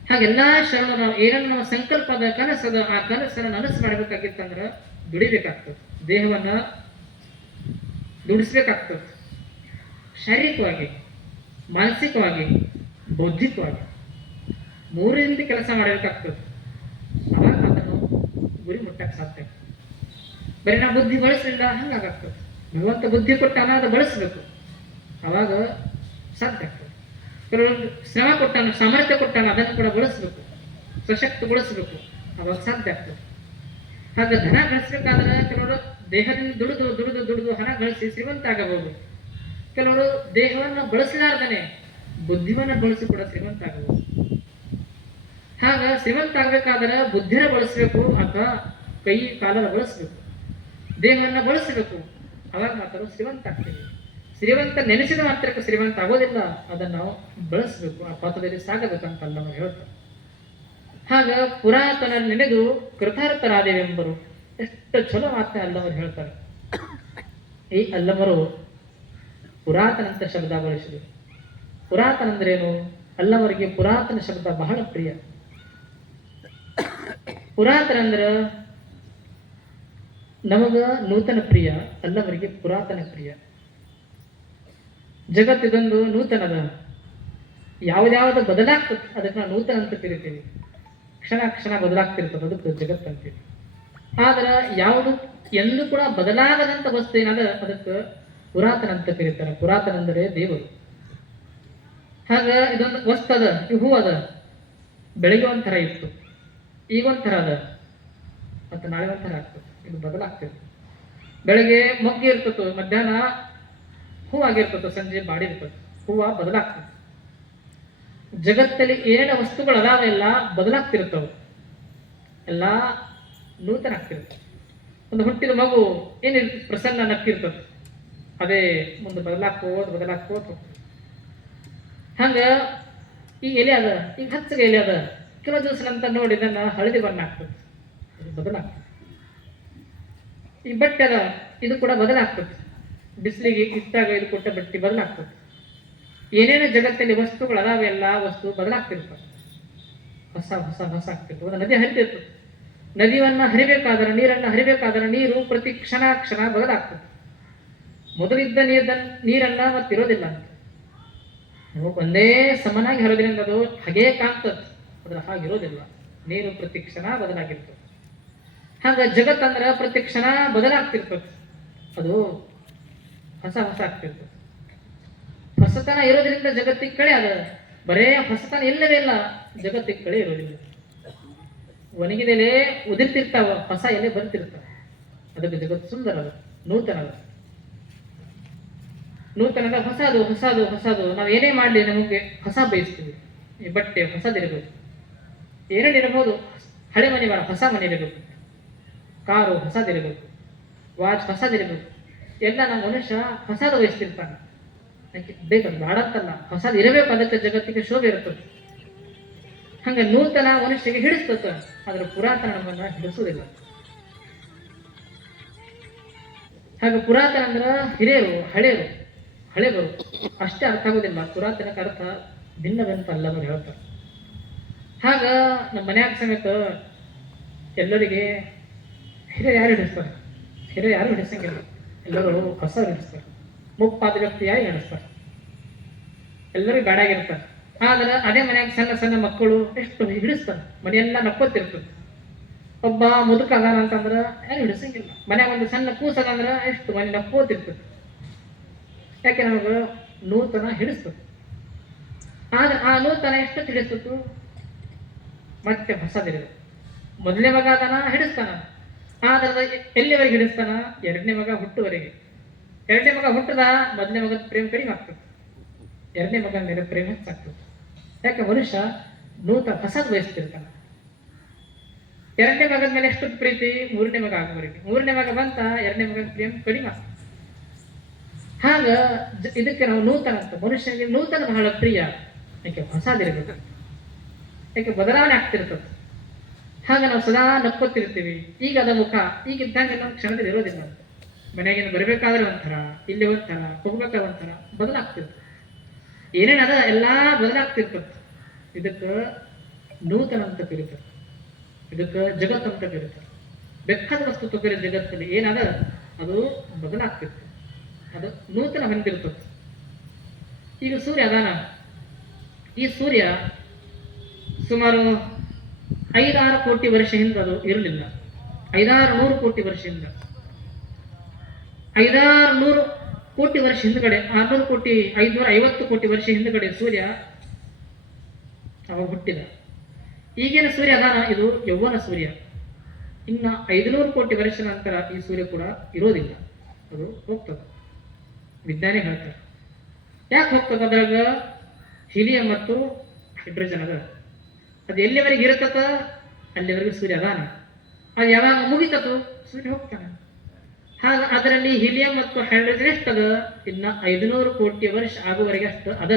ಹಾಗೆಲ್ಲ ಶರಣ ನಾವು ಏನನ್ನು ನಾವು ಸಂಕಲ್ಪದ ಕನಸದ ಆ ಕನಸನ್ನು ನನಸು ಮಾಡಬೇಕಾಗಿತ್ತಂದ್ರೆ ದುಡಿಬೇಕಾಗ್ತದೆ, ದೇಹವನ್ನ ದುಡಿಸ್ಬೇಕಾಗ್ತದೆ, ಶಾರೀರಿಕವಾಗಿ, ಮಾನಸಿಕವಾಗಿ, ಬೌದ್ಧಿಕವಾಗಿ ಮೂರರಿಂದ ಕೆಲಸ ಮಾಡಬೇಕಾಗ್ತದೆ. ಅವಾಗ ಅದನ್ನು ಗುರಿ ಮುಟ್ಟಕ್ಕೆ ಸಾಧ್ಯ. ಬರೀ ನಾವು ಬುದ್ಧಿ ಬಳಸಲಿಲ್ಲ ಹಂಗಾಗ್ತದೆ. ಭಗವಂತ ಬುದ್ಧಿ ಕೊಟ್ಟಾನ, ಅದು ಬಳಸಬೇಕು, ಅವಾಗ ಸಾಧ್ಯ ಆಗ್ತದೆ. ಕೆಲವೊಂದು ಶ್ರಮ ಕೊಟ್ಟಾನ, ಸಾಮರ್ಥ್ಯ ಕೊಟ್ಟಾನ, ಅದನ್ನು ಕೂಡ ಬಳಸಬೇಕು, ಸಶಕ್ತಗೊಳಿಸಬೇಕು, ಅವಾಗ ಸಾಧ್ಯ ಆಗ್ತದೆ. ಹಾಗೆ ಧನ ಗಳಿಸ್ಬೇಕಾದ್ರೆ ಕೆಲವರು ದೇಹದಿಂದ ದುಡಿದು ದುಡಿದು ದುಡಿದು ಹಣ ಗಳಿಸಿ ಶ್ರೀಮಂತ ಆಗಬಹುದು. ಕೆಲವರು ದೇಹವನ್ನು ಬಳಸಲಾರ್ದನೆ ಬುದ್ಧಿವನ್ನ ಬಳಸಿ ಕೂಡ ಶ್ರೀಮಂತ ಆಗಬಹುದು. ಹಾಗ ಶ್ರೀಮಂತ ಆಗ್ಬೇಕಾದ್ರೆ ಬುದ್ಧಿನ ಬಳಸಬೇಕು ಅಥವಾ ಕೈ ಕಾಲದ ಬಳಸಬೇಕು, ದೇಹವನ್ನ ಬಳಸಬೇಕು, ಅವಾಗ ಮಾತ್ರ ಶ್ರೀಮಂತ ಆಗ್ತೀವಿ. ಶ್ರೀಮಂತ ನೆನೆಸಿದ ಮಾತ್ರಕ್ಕೆ ಶ್ರೀಮಂತ ಆಗೋದಿಲ್ಲ, ಅದನ್ನು ನಾವು ಬಳಸಬೇಕು, ಆ ಪಥದಲ್ಲಿ ಸಾಗಬೇಕಂತಲ್ಲ ನಾವು ಹೇಳ್ತಾರೆ. ಹಾಗ ಪುರಾತನ ನೆನೆದು ಕೃತಾರ್ಥರಾದೇವೆಂಬರು, ಎಷ್ಟು ಚಲೋ ಮಾತನ್ನ ಅಲ್ಲವರು ಹೇಳ್ತಾರೆ. ಈ ಅಲ್ಲವರು ಪುರಾತನ ಅಂತ ಶಬ್ದ ಬಳಸಿದರು. ಪುರಾತನ ಅಂದ್ರೇನು? ಅಲ್ಲವರಿಗೆ ಪುರಾತನ ಶಬ್ದ ಬಹಳ ಪ್ರಿಯ. ಪುರಾತನ ಅಂದ್ರೆ ನಮಗ ನೂತನ ಪ್ರಿಯ, ಅಲ್ಲವರಿಗೆ ಪುರಾತನ ಪ್ರಿಯ. ಜಗತ್ತಿದೊಂದು ನೂತನದ, ಯಾವ್ದಾವ್ದು ಬದಲಾಗ್ತದೆ ಅದಕ್ಕೆ ನಾವು ನೂತನ ಅಂತ ಕರಿತೀವಿ. ಕ್ಷಣ ಕ್ಷಣ ಬದಲಾಗ್ತಿರ್ತದೆ, ಅದಕ್ಕೆ ಜಗತ್ತಂತೀವಿ. ಆದ್ರೆ ಯಾವುದು ಎಂದು ಕೂಡ ಬದಲಾಗದಂತ ವಸ್ತು ಏನದ ಅದಕ್ಕೆ ಪುರಾತನ ಅಂತ ಕರೀತಾರೆ. ಪುರಾತನ ಅಂದರೆ ದೇವರು. ಹಾಗ ಇದೊಂದು ವಸ್ತು ಅದ, ಈ ಹೂ ಅದ, ಬೆಳಿಗ್ಗೆ ಒಂಥರ ಇತ್ತು, ಈಗ ಒಂಥರ ಅದ, ಮತ್ತೆ ನಾಳೆ ಒಂಥರ ಆಗ್ತದೆ. ಇದು ಬದಲಾಗ್ತದೆ. ಬೆಳಗ್ಗೆ ಮೊಗ್ಗಿ ಇರ್ತದೆ, ಮಧ್ಯಾಹ್ನ ಹೂ ಆಗಿರ್ತದೆ, ಸಂಜೆ ಬಾಡಿ ಇರ್ತದೆ, ಹೂವ ಬದಲಾಗ್ತದೆ. ಜಗತ್ತಲ್ಲಿ ಏನೇನು ವಸ್ತುಗಳು ಅದಾವ ಎಲ್ಲ ಬದಲಾಗ್ತಿರ್ತವೆ, ಎಲ್ಲ ನೂತನ ಆಗ್ತಿರ್ತದೆ. ಒಂದು ಹುಟ್ಟಿದ ಮಗು ಏನಿರ್ತದೆ, ಪ್ರಸನ್ನ ನಕ್ಕಿರ್ತದೆ, ಅದೇ ಮುಂದೆ ಬದಲಾಕೋತ ಹಂಗ ಈ ಎಲೆ ಅದ, ಈಗ ಹಚ್ಚಗೆ ಎಲೆ ಅದ, ಕೆಲವು ದಿವಸ ನಂತರ ನೋಡಿ ಇದನ್ನ ಹಳದಿ ಬಣ್ಣ ಆಗ್ತದೆ, ಅದು ಬದಲಾಗ್ತದೆ. ಈ ಬಟ್ಟೆ ಅದ, ಇದು ಕೂಡ ಬದಲಾಗ್ತದೆ. ಬಿಸಿಲಿಗೆ ಇಟ್ಟಾಗ ಇದು ಕೊಟ್ಟ ಬಟ್ಟೆ ಬದಲಾಗ್ತದೆ. ಏನೇನು ಜಗತ್ತಲ್ಲಿ ವಸ್ತುಗಳು ಅದಾವೆ ಎಲ್ಲ ವಸ್ತು ಬದಲಾಗ್ತಿರ್ತವೆ, ಹೊಸ ಹೊಸ ಹೊಸ ಆಗ್ತಿರ್ತವೆ. ಒಂದು ನದಿ ಹರಿತಿರ್ತದೆ, ನದಿಯನ್ನ ಹರಿಬೇಕಾದ್ರೆ, ನೀರನ್ನು ಹರಿಬೇಕಾದ್ರೆ ನೀರು ಪ್ರತಿ ಕ್ಷಣ ಕ್ಷಣ ಬದಲಾಗ್ತದೆ. ಮೊದಲಿದ್ದ ನೀರನ್ನ ಮತ್ತಿರೋದಿಲ್ಲ ಅಂತ, ಒಂದೇ ಸಮನಾಗಿ ಹರಿದ್ರಿಂದ ಅದು ಹಾಗೇ ಕಾಣ್ತದೆ, ಅದ್ರ ಹಾಗಿರೋದಿಲ್ಲ. ನೀರು ಪ್ರತಿ ಕ್ಷಣ ಬದಲಾಗಿರ್ತದೆ. ಹಾಗ ಜಗತ್ತಂದ್ರೆ ಪ್ರತಿ ಕ್ಷಣ ಬದಲಾಗ್ತಿರ್ತದೆ, ಅದು ಹೊಸ ಹೊಸ ಆಗ್ತಿರ್ತದೆ. ಹೊಸತನ ಇರೋದ್ರಿಂದ ಜಗತ್ತಿಗೆ ಕಳೆ ಅದ, ಬರೇ ಹೊಸತನ ಇಲ್ಲವೇ ಇಲ್ಲ, ಜಗತ್ತಿಗೆ ಕಳೆ ಇರೋದಿಲ್ಲ. ಒಣಗಿದೆಲೆ ಉದಿರ್ತಿರ್ತಾವ, ಹೊಸ ಎಲೆ ಬರ್ತಿರ್ತಾವ, ಅದಕ್ಕೆ ಜಗತ್ತು ಸುಂದರ ಅದ, ನೂತನ ಅದ. ನೂತನದ ಹೊಸದು ಹೊಸದು ಹೊಸದು. ನಾವು ಏನೇ ಮಾಡಲಿ ನಮಗೆ ಹೊಸ ಬಯಸ್ತೀವಿ. ಈ ಬಟ್ಟೆ ಹೊಸದಿರಬೇಕು, ಏನೇನಿರಬಹುದು, ಹಳೆ ಮನೆ ಬೇಡ, ಹೊಸ ಮನೆ ಇರಬೇಕು. ಕಾರು ಹೊಸದಿರಬೇಕು, ವಾಚ್ ಹೊಸದಿರಬೇಕು. ಎಲ್ಲ ನಮ್ಮ ಮನುಷ್ಯ ಹೊಸದು ಬಯಸ್ತಿರ್ತಾನೆ. ಬೇಕದು ಬೇಡ ಅಂತಲ್ಲ, ಹೊಸದು ಇರಬೇಕು, ಅದಕ್ಕೆ ಜಗತ್ತಿಗೆ ಶೋಭೆ ಇರ್ತದೆ. ಹಂಗ ನೂತನ ಮನುಷ್ಯಗೆ ಹಿಡಿಸ್ತದ, ಆದ್ರೆ ಪುರಾತನ ನಮ್ಮನ್ನ ಹಿಡಿಸೋದಿಲ್ಲ. ಹಾಗೆ ಪುರಾತನ ಅಂದ್ರ ಹಿರಿಯರು, ಹಳೆಯರು, ಹಳೆಯವರು ಅಷ್ಟೇ ಅರ್ಥ ಆಗೋದಿಲ್ಲ. ಪುರಾತನಕ್ಕೆ ಅರ್ಥ ಭಿನ್ನವೆಂತ ಅಲ್ಲವರು ಹೇಳ್ತಾರೆ. ಹಾಗ ನಮ್ಮ ಮನ್ಯಾಗ ಸಮೇತ ಎಲ್ಲರಿಗೆ ಹಿರಿಯ ಯಾರು ಹಿಡಿಸ್ತಾರೆ? ಹಿರಿಯ ಯಾರು ಹಿಡಿಸಂಗಿಲ್ಲ, ಎಲ್ಲರೂ ಹೊಸವ್ರು ಹಿಡಿಸ್ತಾರೆ. ಮುಪ್ಪಾದ ವ್ಯಕ್ತಿ ಯಾರು ಹಿಡಿಸ್ತಾರೆ? ಎಲ್ಲರೂ ಗಾಡಾಗಿರ್ತಾರೆ. ಆದ್ರೆ ಅದೇ ಮನ್ಯಾಗ ಸಣ್ಣ ಸಣ್ಣ ಮಕ್ಕಳು ಎಷ್ಟು ಹಿಡಿಸ್ತಾರೆ, ಮನೆಯೆಲ್ಲ ನಕ್ಕೋತಿರ್ತದೆ. ಒಬ್ಬ ಮುದುಕ ಅದಾನ ಅಂತಂದ್ರ ಯಾರು ಹಿಡಿಸಂಗಿಲ್ಲ. ಮನ್ಯಾಗ ಒಂದು ಸಣ್ಣ ಕೂಸದಂದ್ರ ಎಷ್ಟು ಮನೆ ನಕ್ಕೋತಿರ್ತದೆ. ಯಾಕೆ? ನಮಗ ನೂತನ ಹಿಡಿಸ್ತದೆ. ಆದ್ರೆ ಆ ನೂತನ ಎಷ್ಟು ಹಿಡಿಸ್ತತು, ಮತ್ತೆ ಹೊಸದಿರಬೇಕು. ಮೊದಲನೇ ಮಗ ಅದನ್ನ ಹಿಡಿಸ್ತಾನ, ಆದ್ರೆ ಎಲ್ಲಿವರೆಗೆ ಹಿಡಿಸ್ತಾನ? ಎರಡನೇ ಮಗ ಹುಟ್ಟುವರೆಗೆ. ಎರಡನೇ ಮಗ ಹುಟ್ಟದ, ಮೊದಲನೇ ಮಗದ ಪ್ರೇಮ ಕಡಿಮೆ ಆಗ್ತದೆ, ಎರಡನೇ ಮಗನ ಮೇಲೆ ಪ್ರೇಮ ಹೆಚ್ಚಾಗ್ತದೆ. ಯಾಕೆ? ಮನುಷ್ಯ ನೂತನ ಹೊಸದು ಬಯಸ್ತಿರ್ತಾನ. ಎರಡನೇ ಮಗದ ಮೇಲೆ ಎಷ್ಟು ಪ್ರೀತಿ? ಮೂರನೇ ಮಗ ಆಗೋವರೆಗೆ. ಮೂರನೇ ಮಗ ಬಂತ, ಎರಡನೇ ಮಗನ ಪ್ರೇಮ ಕಡಿಮೆ ಆಗ್ತದೆ. ಹಾಗ ಇದಕ್ಕೆ ನಾವು ನೂತನ ಅಂತ, ಮನುಷ್ಯನಿಗೆ ನೂತನ ಬಹಳ ಪ್ರಿಯ. ಯಾಕೆ? ಹೊಸದಿರಬೇಕು, ಯಾಕೆ? ಬದಲಾವಣೆ ಆಗ್ತಿರ್ತದೆ. ಹಾಗ ನಾವು ಸದಾ ನಕ್ಕೋತಿರ್ತೀವಿ. ಈಗ ಅದ ಮುಖ ಈಗಿದ್ದಂಗೆ ನಾವು ಕ್ಷಣದಲ್ಲಿ ಇರೋದಿಲ್ಲ ಅಂತ. ಮನೆಗಿನ ಬರಬೇಕಾದ್ರೆ ಒಂಥರ, ಇಲ್ಲಿ ಒಂಥರ, ಹೋಗ್ಬೇಕಾದ್ರೆ ಒಂಥರ ಬದಲಾಗ್ತಿರ್ತದೆ. ಏನೇನದ ಎಲ್ಲ ಬದಲಾಗ್ತಿರ್ತದೆ. ಇದಕ್ಕೆ ನೂತನ ಅಂತ ಕರೀತಾರೆ, ಇದಕ್ಕೆ ಜಗತ್ತು ಅಂತ ಕರೀತಾರೆ. ಬೇಕಾದ ವಸ್ತು ತಗೋರಿ ಜಗತ್ತಲ್ಲಿ ಏನದ ಅದು ಬದಲಾಗ್ತಿರ್ತದೆ, ಅದು ನೂತನ ಹೊಂದಿರ್ತದೆ. ಈಗ ಸೂರ್ಯ ಅದಾನ, ಈ ಸೂರ್ಯ ಸುಮಾರು 5-6 ಕೋಟಿ ವರ್ಷ ಹಿಂದೆ ಅದು ಇರಲಿಲ್ಲ. 500-100 ಕೋಟಿ ವರ್ಷ ಹಿಂದೆ, 500-100 ಕೋಟಿ ವರ್ಷ ಹಿಂದ್ಗಡೆ, 600 ಕೋಟಿ 550 ಕೋಟಿ ವರ್ಷ ಹಿಂದ್ಗಡೆ ಸೂರ್ಯ ಅವಾಗ ಹುಟ್ಟಿದ. ಈಗಿನ ಸೂರ್ಯ ಅದಾನ, ಇದು ಯೌವನ ಸೂರ್ಯ. ಇನ್ನ 500 ಕೋಟಿ ವರ್ಷ ನಂತರ ಈ ಸೂರ್ಯ ಕೂಡ ಇರೋದಿಲ್ಲ, ಅದು ಹೋಗ್ತದೆ. ವಿಜ್ಞಾನಿ ಹೇಳ್ತಾರೆ. ಯಾಕೆ ಹೋಗ್ತದೆ? ಅದ್ರಾಗ ಹೀಲಿಯಂ ಮತ್ತು ಹೈಡ್ರೋಜನ್ ಅದ. ಅದು ಎಲ್ಲಿವರೆಗೆ ಇರತ್ತ ಅಲ್ಲಿವರೆಗೆ ಸೂರ್ಯ ಅದಾನ. ಅದು ಯಾವಾಗ ಮುಗಿತತು ಸೂರ್ಯ ಹೋಗ್ತಾನೆ. ಹಾಗ ಅದರಲ್ಲಿ ಹೀಲಿಯಂ ಮತ್ತು ಹೈಡ್ರೋಜನ್ ಎಷ್ಟದ? ಇನ್ನ 500 ಕೋಟಿ ವರ್ಷ ಆಗುವವರೆಗೆ ಅಷ್ಟು ಅದ.